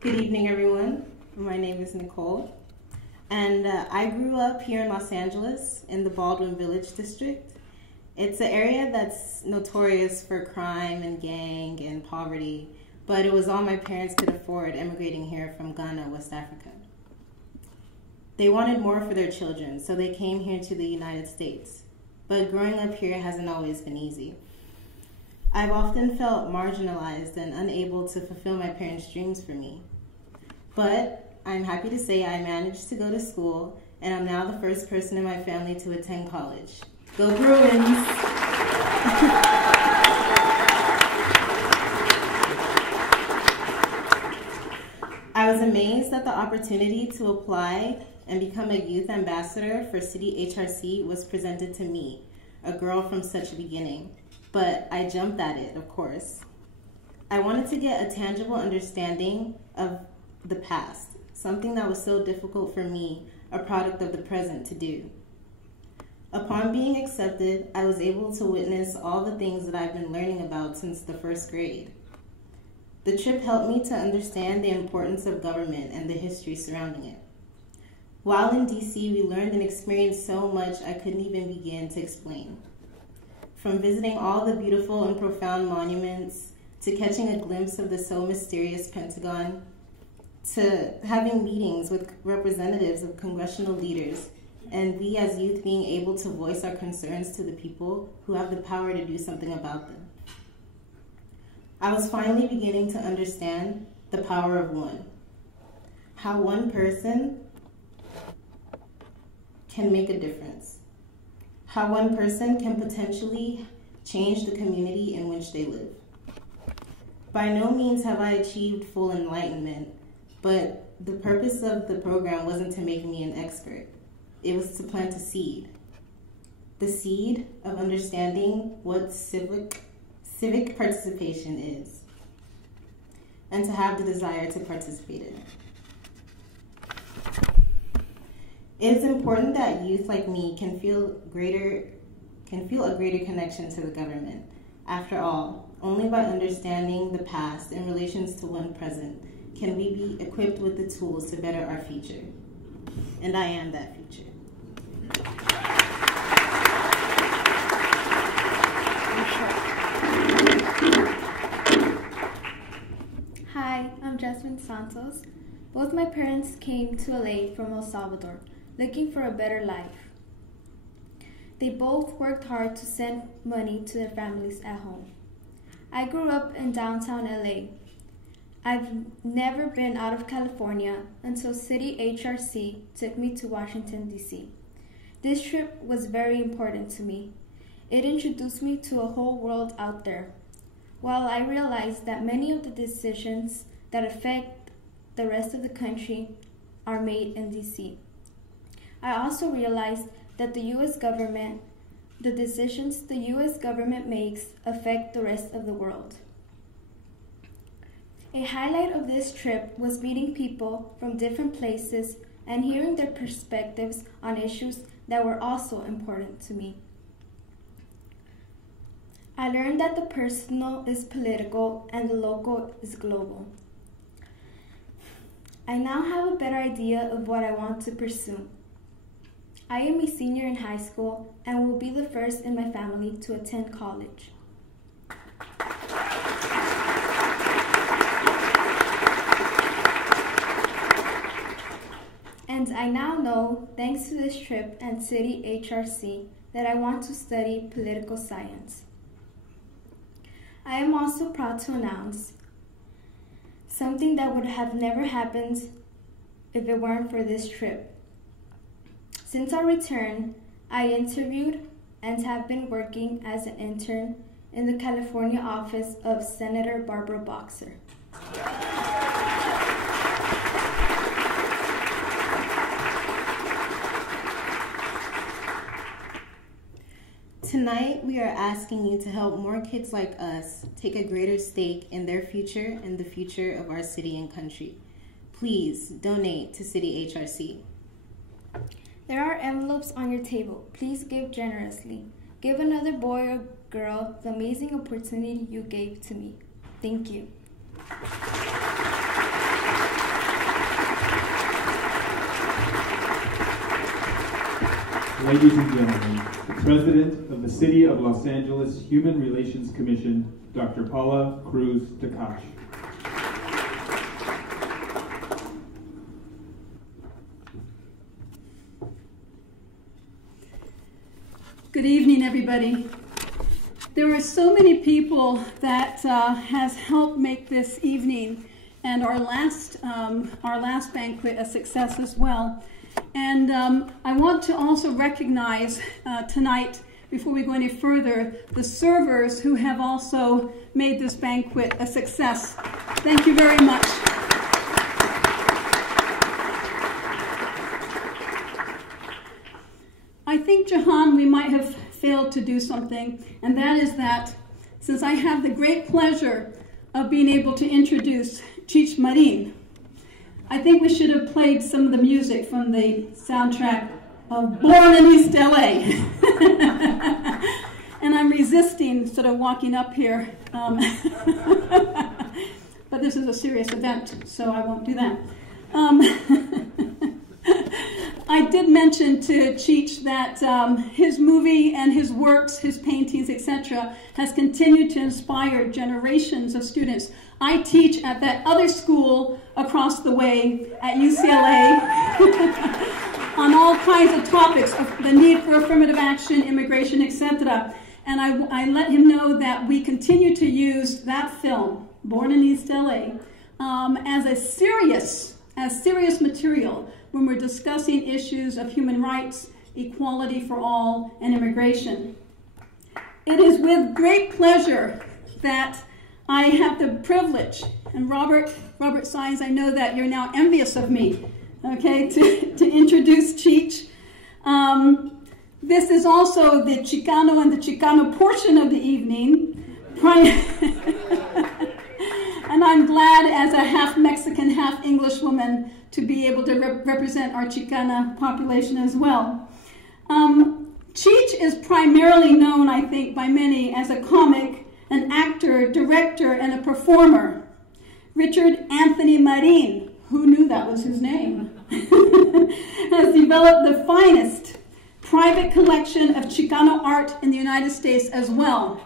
Good evening, everyone. My name is Nicole, and I grew up here in Los Angeles in the Baldwin Village district. It's an area that's notorious for crime and gang and poverty, but it was all my parents could afford immigrating here from Ghana, West Africa. They wanted more for their children, so they came here to the United States. But growing up here hasn't always been easy. I've often felt marginalized and unable to fulfill my parents' dreams for me. But I'm happy to say I managed to go to school, and I'm now the first person in my family to attend college. Go Bruins! I was amazed at the opportunity to apply and become a youth ambassador for City HRC was presented to me, a girl from such a beginning. But I jumped at it, of course. I wanted to get a tangible understanding of the past, something that was so difficult for me, a product of the present, to do. Upon being accepted, I was able to witness all the things that I've been learning about since the first grade. The trip helped me to understand the importance of government and the history surrounding it. While in DC, we learned and experienced so much I couldn't even begin to explain. From visiting all the beautiful and profound monuments, to catching a glimpse of the so mysterious Pentagon, to having meetings with representatives of congressional leaders, and we as youth being able to voice our concerns to the people who have the power to do something about them. I was finally beginning to understand the power of one. How one person can make a difference. How one person can potentially change the community in which they live. By no means have I achieved full enlightenment, but the purpose of the program wasn't to make me an expert. It was to plant a seed. The seed of understanding what civic participation is, and to have the desire to participate in it. It is important that youth like me can feel a greater connection to the government. After all, only by understanding the past in relations to one present can we be equipped with the tools to better our future. And I am that future. Hi, I'm Jasmine Santos. Both my parents came to LA from El Salvador, looking for a better life. They both worked hard to send money to their families at home. I grew up in downtown LA. I've never been out of California until City HRC took me to Washington, D.C. This trip was very important to me. It introduced me to a whole world out there. While I realized that many of the decisions that affect the rest of the country are made in D.C., I also realized that the decisions the U.S. government makes affect the rest of the world. A highlight of this trip was meeting people from different places and hearing their perspectives on issues that were also important to me. I learned that the personal is political and the local is global. I now have a better idea of what I want to pursue. I am a senior in high school and will be the first in my family to attend college. And I now know, thanks to this trip and City HRC, that I want to study political science. I am also proud to announce something that would have never happened if it weren't for this trip. Since our return, I interviewed and have been working as an intern in the California office of Senator Barbara Boxer. Tonight, we are asking you to help more kids like us take a greater stake in their future and the future of our city and country. Please donate to City HRC. There are envelopes on your table. Please give generously. Give another boy or girl the amazing opportunity you gave to me. Thank you. Ladies and gentlemen, the President of the City of Los Angeles Human Relations Commission, Dr. Paula Cruz Takash. Good evening, everybody. There are so many people that has helped make this evening and our last banquet a success as well. And I want to also recognize tonight before we go any further, the servers who have also made this banquet a success. Thank you very much. I think, Jahan, we might have failed to do something, and that is that since I have the great pleasure of being able to introduce Cheech Marin, I think we should have played some of the music from the soundtrack of Born in East LA. And I'm resisting sort of walking up here. But this is a serious event, so I won't do that. I did mention to Cheech that his movie and his works, his paintings, etc., has continued to inspire generations of students. I teach at that other school across the way at UCLA on all kinds of topics of the need for affirmative action, immigration, etc. And I let him know that we continue to use that film, Born in East LA, as serious material when we're discussing issues of human rights, equality for all, and immigration. It is with great pleasure that I have the privilege, and Robert Sines, I know that you're now envious of me, okay, to introduce Cheech. This is also the Chicano and the Chicano portion of the evening. And I'm glad, as a half Mexican, half English woman, to be able to represent our Chicana population as well. Cheech is primarily known, I think, by many as a comic, an actor, director, and a performer. Richard Anthony Marin, who knew that was his name, has developed the finest private collection of Chicano art in the United States as well.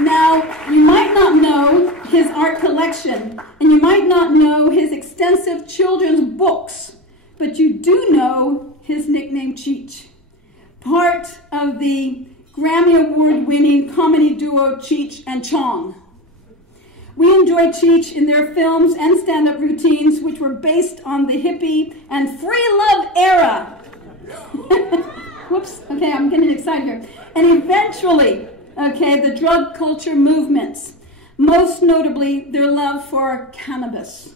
Now, you might not know his art collection, and you might not know his extensive children's books, but you do know his nickname Cheech, part of the Grammy Award-winning comedy duo Cheech and Chong. We enjoy Cheech in their films and stand-up routines, which were based on the hippie and free love era. Whoops, okay, I'm getting excited here. And eventually, okay, the drug culture movements, most notably their love for cannabis.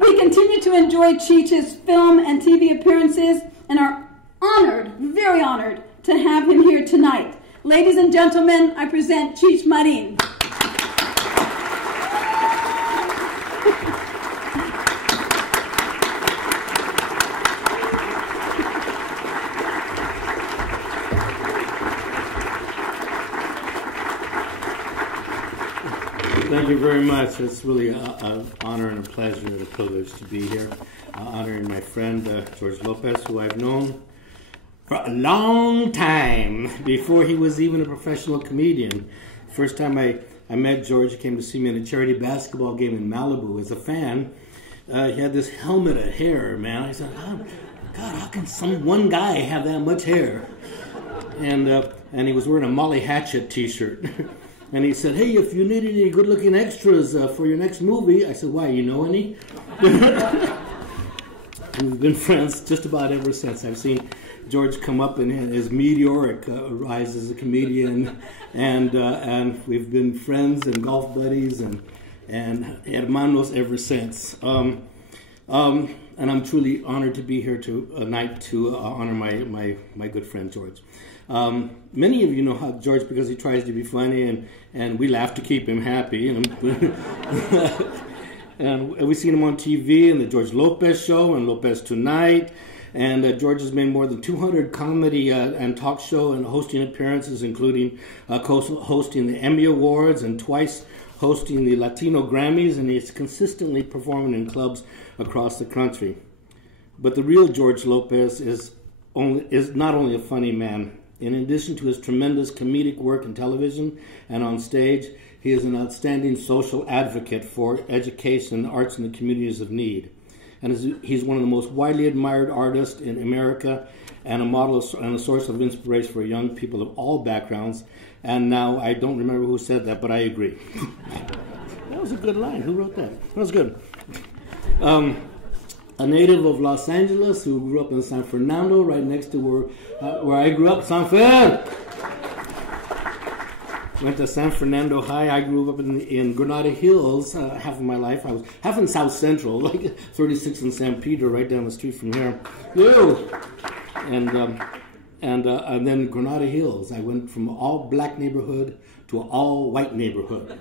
We continue to enjoy Cheech's film and TV appearances and are honored, very honored, to have him here tonight. Ladies and gentlemen, I present Cheech Marin. Thank you very much. It's really an honor and a pleasure and a privilege to be here. Honoring my friend George Lopez, who I've known for a long time, before he was even a professional comedian. First time I met George, he came to see me in a charity basketball game in Malibu as a fan. He had this helmet of hair, man. I said, oh, God, how can one guy have that much hair? And he was wearing a Molly Hatchet t-shirt. And he said, hey, if you need any good-looking extras for your next movie. I said, why, you know any? We've been friends just about ever since. I've seen George come up in his meteoric rise as a comedian, and we've been friends and golf buddies and hermanos ever since. And I'm truly honored to be here tonight to honor my good friend George. Many of you know George because he tries to be funny, and we laugh to keep him happy. And we've seen him on TV in the George Lopez Show and Lopez Tonight. And George has made more than 200 comedy and talk show and hosting appearances, including hosting the Emmy Awards and twice hosting the Latino Grammys, and he's consistently performing in clubs across the country. But the real George Lopez is not only a funny man. In addition to his tremendous comedic work in television and on stage, he is an outstanding social advocate for education, arts, and the communities of need. And he's one of the most widely admired artists in America, and a model and a source of inspiration for young people of all backgrounds. And now, I don't remember who said that, but I agree. That was a good line. Who wrote that? That was good. a native of Los Angeles who grew up in San Fernando, right next to where I grew up, San Fern. Went to San Fernando High. I grew up in Granada Hills half of my life. I was half in South Central, like 36 in San Pedro, right down the street from here. Ew. And then Granada Hills. I went from an all-black neighborhood to an all-white neighborhood.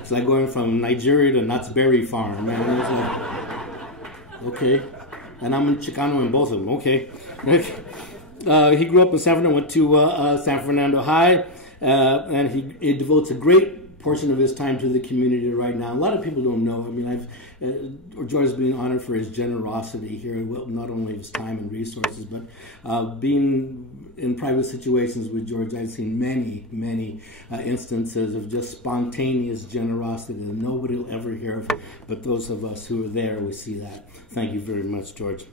It's like going from Nigeria to Knott's Berry Farm, man. It's like, okay. And I'm a Chicano in both of them, okay. He grew up in San Fernando, went to San Fernando High, and he devotes a great portion of his time to the community right now. A lot of people don't know. I mean, George has been honored for his generosity here, not only his time and resources, but being in private situations with George, I've seen many instances of just spontaneous generosity that nobody will ever hear of, but those of us who are there, we see that. Thank you very much, George.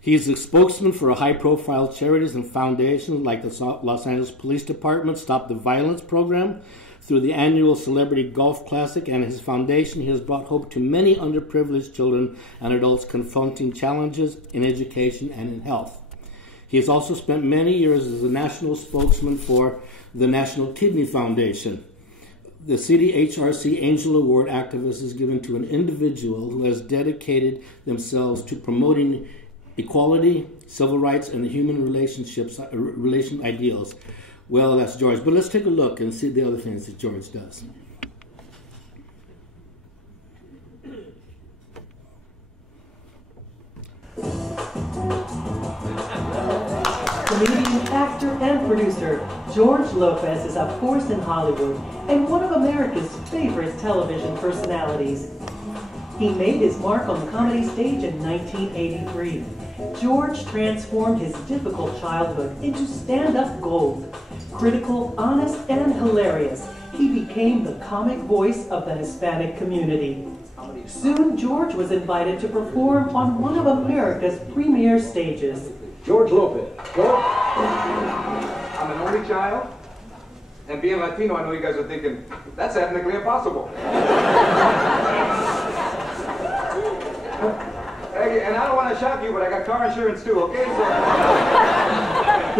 He is the spokesman for high-profile charities and foundations like the Los Angeles Police Department Stop the Violence program. Through the annual Celebrity Golf Classic and his foundation, he has brought hope to many underprivileged children and adults confronting challenges in education and in health. He has also spent many years as the national spokesman for the National Kidney Foundation. The City HRC Angel Award activist is given to an individual who has dedicated themselves to promoting equality, civil rights, and the human relation ideals. Well, that's George. But let's take a look and see the other things that George does. Comedian, actor, and producer, George Lopez is a force in Hollywood and one of America's favorite television personalities. He made his mark on the comedy stage in 1983. George transformed his difficult childhood into stand-up gold. Critical, honest, and hilarious, he became the comic voice of the Hispanic community. Soon, George was invited to perform on one of America's premier stages. George Lopez. George? I'm an only child, and being Latino, I know you guys are thinking, that's ethnically impossible. And I don't want to shock you, but I got car insurance too, okay?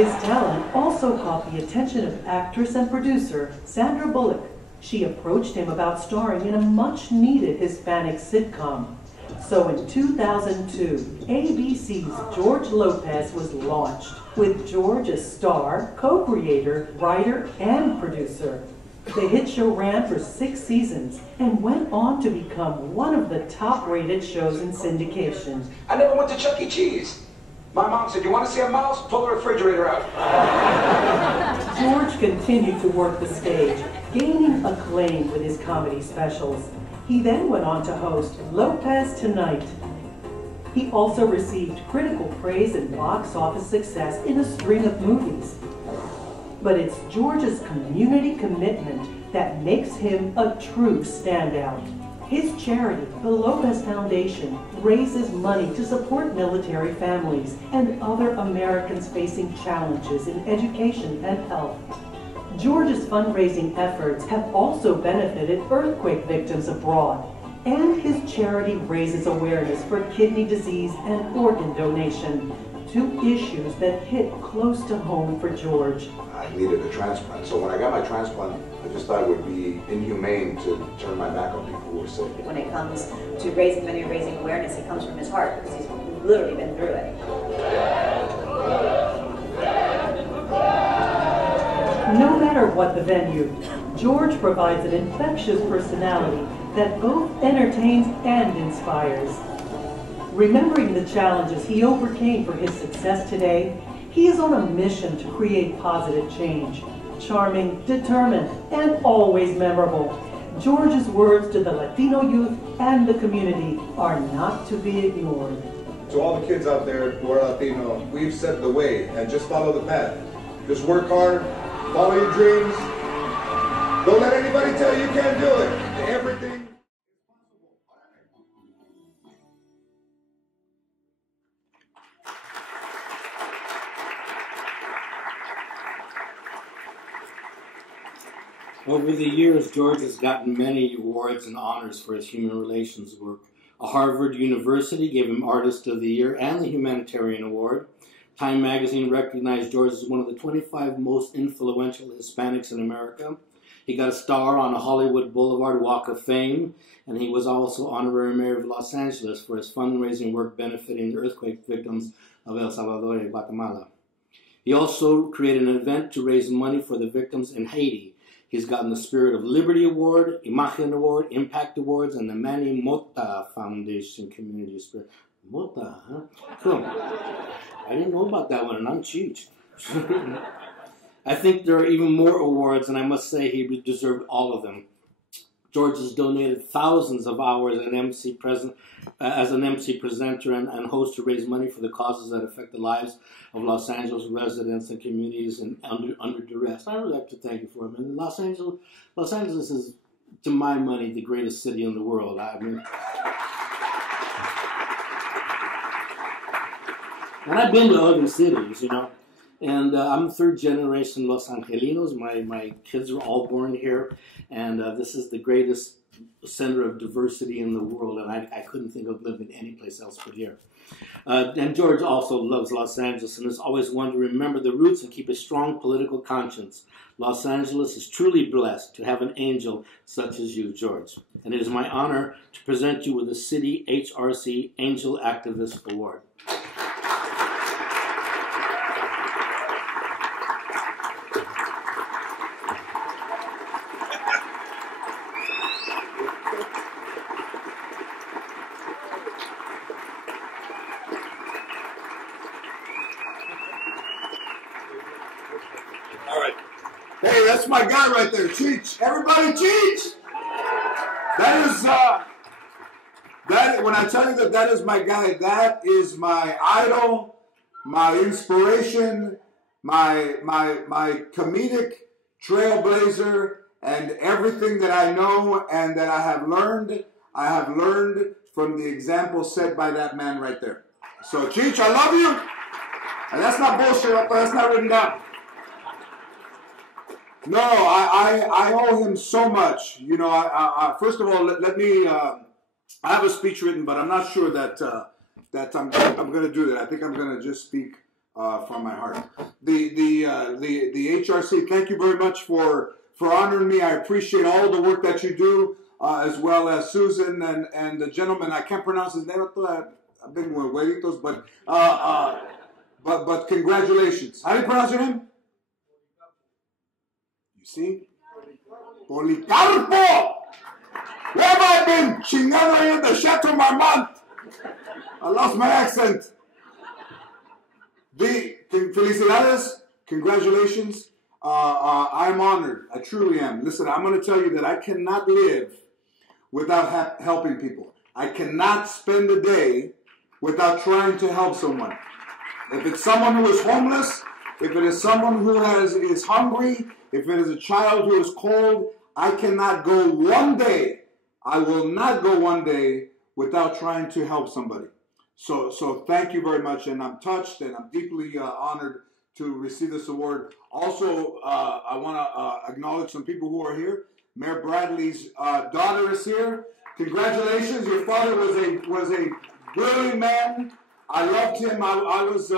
His talent also caught the attention of actress and producer Sandra Bullock. She approached him about starring in a much-needed Hispanic sitcom. So in 2002, ABC's George Lopez was launched, with George as star, co-creator, writer, and producer. The hit show ran for 6 seasons and went on to become one of the top-rated shows in syndication. I never went to Chuck E. Cheese. My mom said, you want to see a mouse? Pull the refrigerator out. George continued to work the stage, gaining acclaim with his comedy specials. He then went on to host Lopez Tonight. He also received critical praise and box office success in a string of movies. But it's George's community commitment that makes him a true standout. His charity, the Lopez Foundation, raises money to support military families and other Americans facing challenges in education and health. George's fundraising efforts have also benefited earthquake victims abroad, and his charity raises awareness for kidney disease and organ donation, 2 issues that hit close to home for George. I needed a transplant, so when I got my transplant, I just thought it would be inhumane to turn my back on people who were sick. When it comes to raising money and raising awareness, it comes from his heart, because he's literally been through it. No matter what the venue, George provides an infectious personality that both entertains and inspires. Remembering the challenges he overcame for his success today, he is on a mission to create positive change. Charming, determined, and always memorable, George's words to the Latino youth and the community are not to be ignored. To all the kids out there who are Latino, we've set the way, and just follow the path. Just work hard, follow your dreams. Don't let anybody tell you can't do it. Everything. Over the years, George has gotten many awards and honors for his human relations work. Harvard University gave him Artist of the Year and the Humanitarian Award. Time magazine recognized George as one of the 25 most influential Hispanics in America. He got a star on a Hollywood Boulevard Walk of Fame, and he was also honorary mayor of Los Angeles for his fundraising work benefiting the earthquake victims of El Salvador and Guatemala. He also created an event to raise money for the victims in Haiti. He's gotten the Spirit of Liberty Award, Imagen Award, Impact Awards, and the Manny Mota Foundation Community Spirit. Mota, huh? Cool. I didn't know about that one, and I'm Cheech. I think there are even more awards, and I must say he deserved all of them. George has donated thousands of hours as an MC presenter and host to raise money for the causes that affect the lives of Los Angeles residents and communities under duress. I would like to thank you for it. And Los Angeles is, to my money, the greatest city in the world. I mean, and I've been to other cities, you know. And I'm third generation Los Angelinos. My kids are all born here. And this is the greatest center of diversity in the world. And I couldn't think of living anyplace else but here. And George also loves Los Angeles and has always wanted to remember the roots and keep a strong political conscience. Los Angeles is truly blessed to have an angel such as you, George. And it is my honor to present you with the City HRC Angel Activist Award. Hey, that's my guy right there, Cheech. Everybody, Cheech! When I tell you that is my guy, that is my idol, my inspiration, my comedic trailblazer, and everything that I know and that I have learned from the example set by that man right there. So, Cheech, I love you. And that's not bullshit, that's not written down. No, I owe him so much. You know, first of all, let me. I have a speech written, but I'm not sure that I'm going to do that. I think I'm going to just speak from my heart. The HRC. Thank you very much for honoring me. I appreciate all the work that you do, as well as Susan and the gentleman. I can't pronounce his name. I've been with Huelitos, but congratulations. How do you pronounce your name? See? Policarpo! Where have I been? Chingando here at the Chateau Marmont. I lost my accent. Felicidades. Congratulations. I'm honored. I truly am. Listen, I'm going to tell you that I cannot live without helping people. I cannot spend a day without trying to help someone. If it's someone who is homeless, if it is someone who is hungry, if it is a child who is cold, I cannot go one day. I will not go one day without trying to help somebody. So thank you very much, and I'm touched and I'm deeply honored to receive this award. Also, I want to acknowledge some people who are here. Mayor Bradley's daughter is here. Congratulations, your father was a brilliant man. I loved him. I was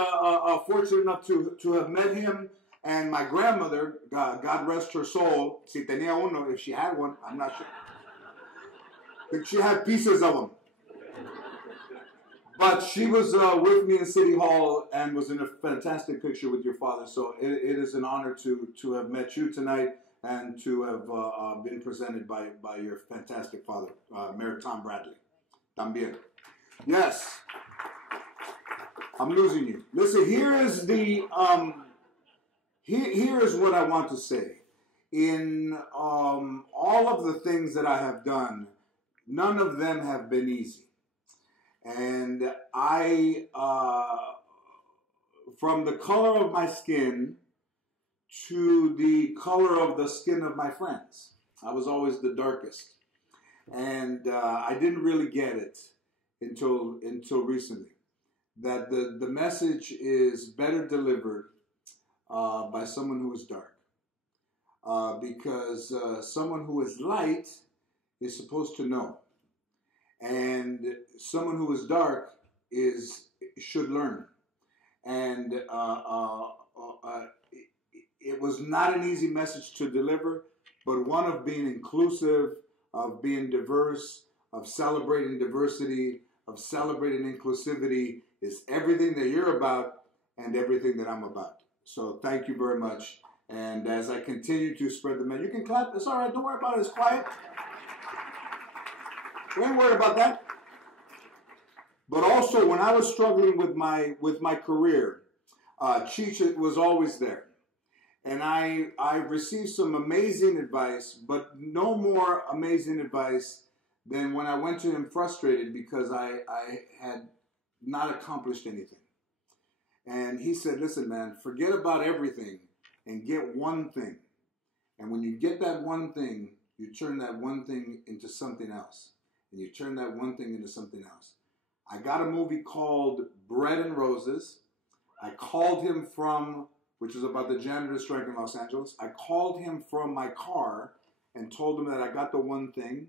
fortunate enough to have met him. And my grandmother, God rest her soul, si tenía uno, if she had one, I'm not sure. But she had pieces of them. But she was with me in City Hall and was in a fantastic picture with your father. So it is an honor to have met you tonight and to have been presented by your fantastic father, Mayor Tom Bradley. También. Yes. I'm losing you. Listen, here is the... Here is what I want to say. In all of the things that I have done, none of them have been easy. And I, from the color of my skin to the color of the skin of my friends, I was always the darkest. And I didn't really get it until recently. That the message is better delivered by someone who is dark. Because someone who is light is supposed to know. And someone who is dark should learn. And it was not an easy message to deliver, but one of being inclusive, of being diverse, of celebrating diversity, of celebrating inclusivity is everything that you're about and everything that I'm about. So thank you very much. And as I continue to spread the message, you can clap. It's all right. Don't worry about it. It's quiet. We ain't worried about that. But also, when I was struggling with my career, Cheech was always there. And I received some amazing advice, but no more amazing advice than when I went to him frustrated because I had not accomplished anything. And he said, listen, man, forget about everything and get one thing. And when you get that one thing, you turn that one thing into something else. And you turn that one thing into something else. I got a movie called Bread and Roses. I called him from, which is about the janitor strike in Los Angeles. I called him from my car and told him that I got the one thing.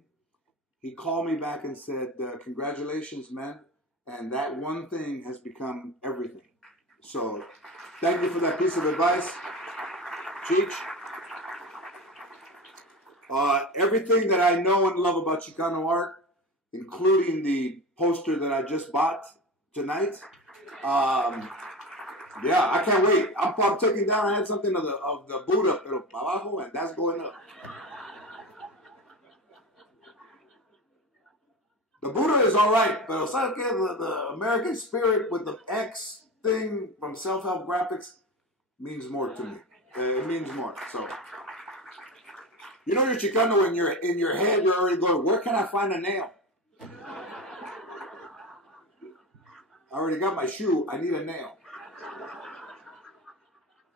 He called me back and said, congratulations, man. And that one thing has become everything. So thank you for that piece of advice, Cheech. Everything that I know and love about Chicano art, including the poster that I just bought tonight. Yeah, I can't wait. I'm probably taking down. I had something of the Buddha, pero para abajo, and that's going up. The Buddha is all right, but the American spirit with the X thing from Self-Help Graphics means more to me. It means more. So, you know, you're Chicano when you're in your head. You're already going, where can I find a nail? I already got my shoe. I need a nail.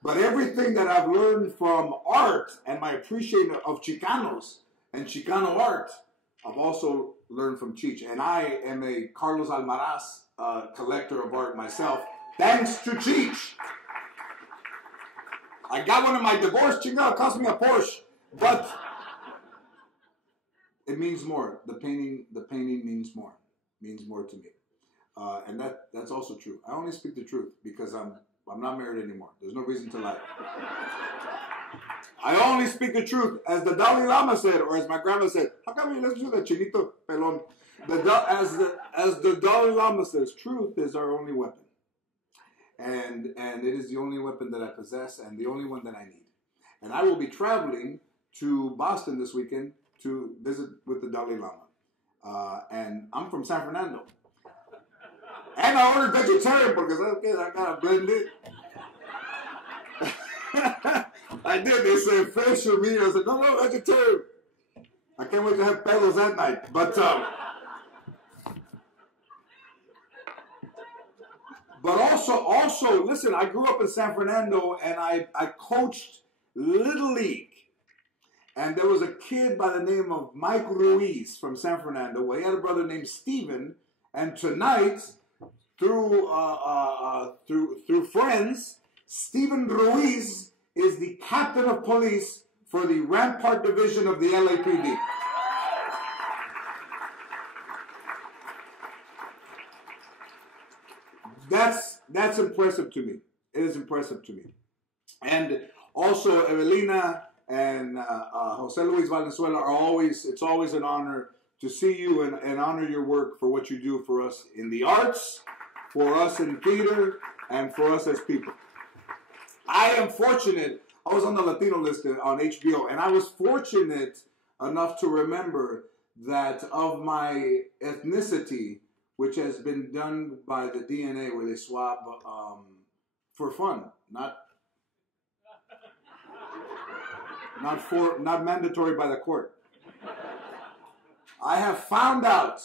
But everything that I've learned from art and my appreciation of Chicanos and Chicano art, I've also learned from Cheech. And I am a Carlos Almaraz collector of art myself, thanks to Cheech. I got one in my divorce, chingado, it cost me a Porsche. But it means more. The painting means more. Means more to me. And that's also true. I only speak the truth because I'm not married anymore. There's no reason to lie. I only speak the truth, as the Dalai Lama said, or as my grandma said. How come you listen to the chinito pelon? As the Dalai Lama says, truth is our only weapon, and it is the only weapon that I possess, and the only one that I need. And I will be traveling to Boston this weekend to visit with the Dalai Lama, and I'm from San Fernando. And I ordered vegetarian because I gotta blend it. I did. They said fish or meat. I said, no, vegetarian. I can't wait to have pelos that night. But also, listen, I grew up in San Fernando and I coached Little League. And there was a kid by the name of Mike Ruiz from San Fernando. Well, he had a brother named Steven. And tonight, through friends, Steven Ruiz is the captain of police for the Rampart Division of the LAPD. That's impressive to me. It is impressive to me. And also, Evelina and Jose Luis Valenzuela it's always an honor to see you and honor your work for what you do for us in the arts, for us in theater, and for us as people. I am fortunate. I was on the Latino list on HBO, and I was fortunate enough to remember that of my ethnicity, which has been done by the DNA, where they swab for fun, not mandatory by the court. I have found out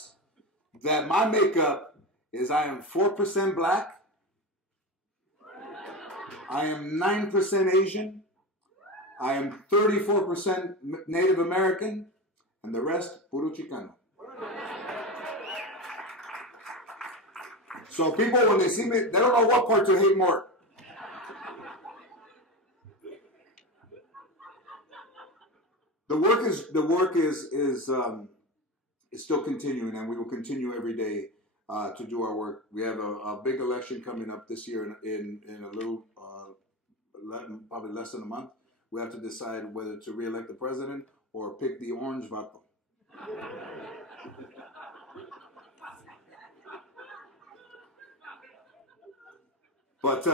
that my makeup is I am 4% black, I am 9% Asian, I am 34% Native American, and the rest, puro Chicano. So people, when they see me, they don't know what part to hate more. The work is is still continuing, and we will continue every day to do our work. We have a big election coming up this year in a little, probably less than a month. We have to decide whether to re-elect the president or pick the orange vato. But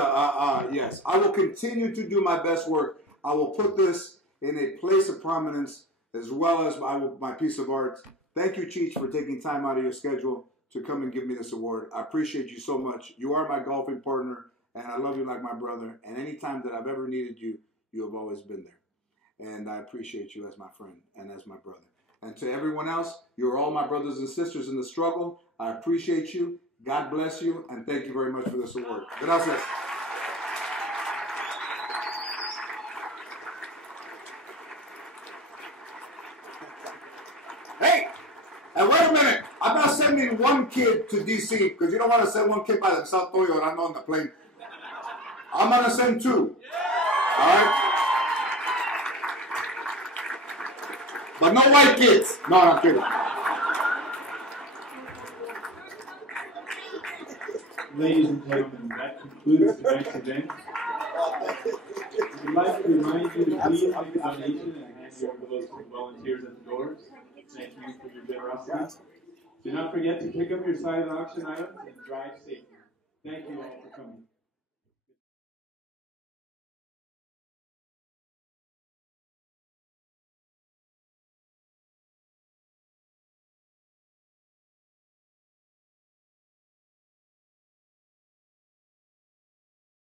yes, I will continue to do my best work. I will put this in a place of prominence as well as my piece of art. Thank you, Cheech, for taking time out of your schedule to come and give me this award. I appreciate you so much. You are my golfing partner, and I love you like my brother. And anytime that I've ever needed you, you have always been there. And I appreciate you as my friend and as my brother. And to everyone else, you're all my brothers and sisters in the struggle. I appreciate you. God bless you, and thank you very much for this award. Gracias. Hey, and wait a minute. I'm not sending one kid to D.C. because you don't want to send one kid by themselves llorando on the plane. I'm going to send 2. All right? But no white kids. No, I'm kidding. Ladies and gentlemen, that concludes tonight's event. We'd like to remind you to please make a donation and hand your envelopes to the volunteers at the doors. Thank you for your generosity. Do not forget to pick up your silent auction items and drive safely. Thank you all for coming.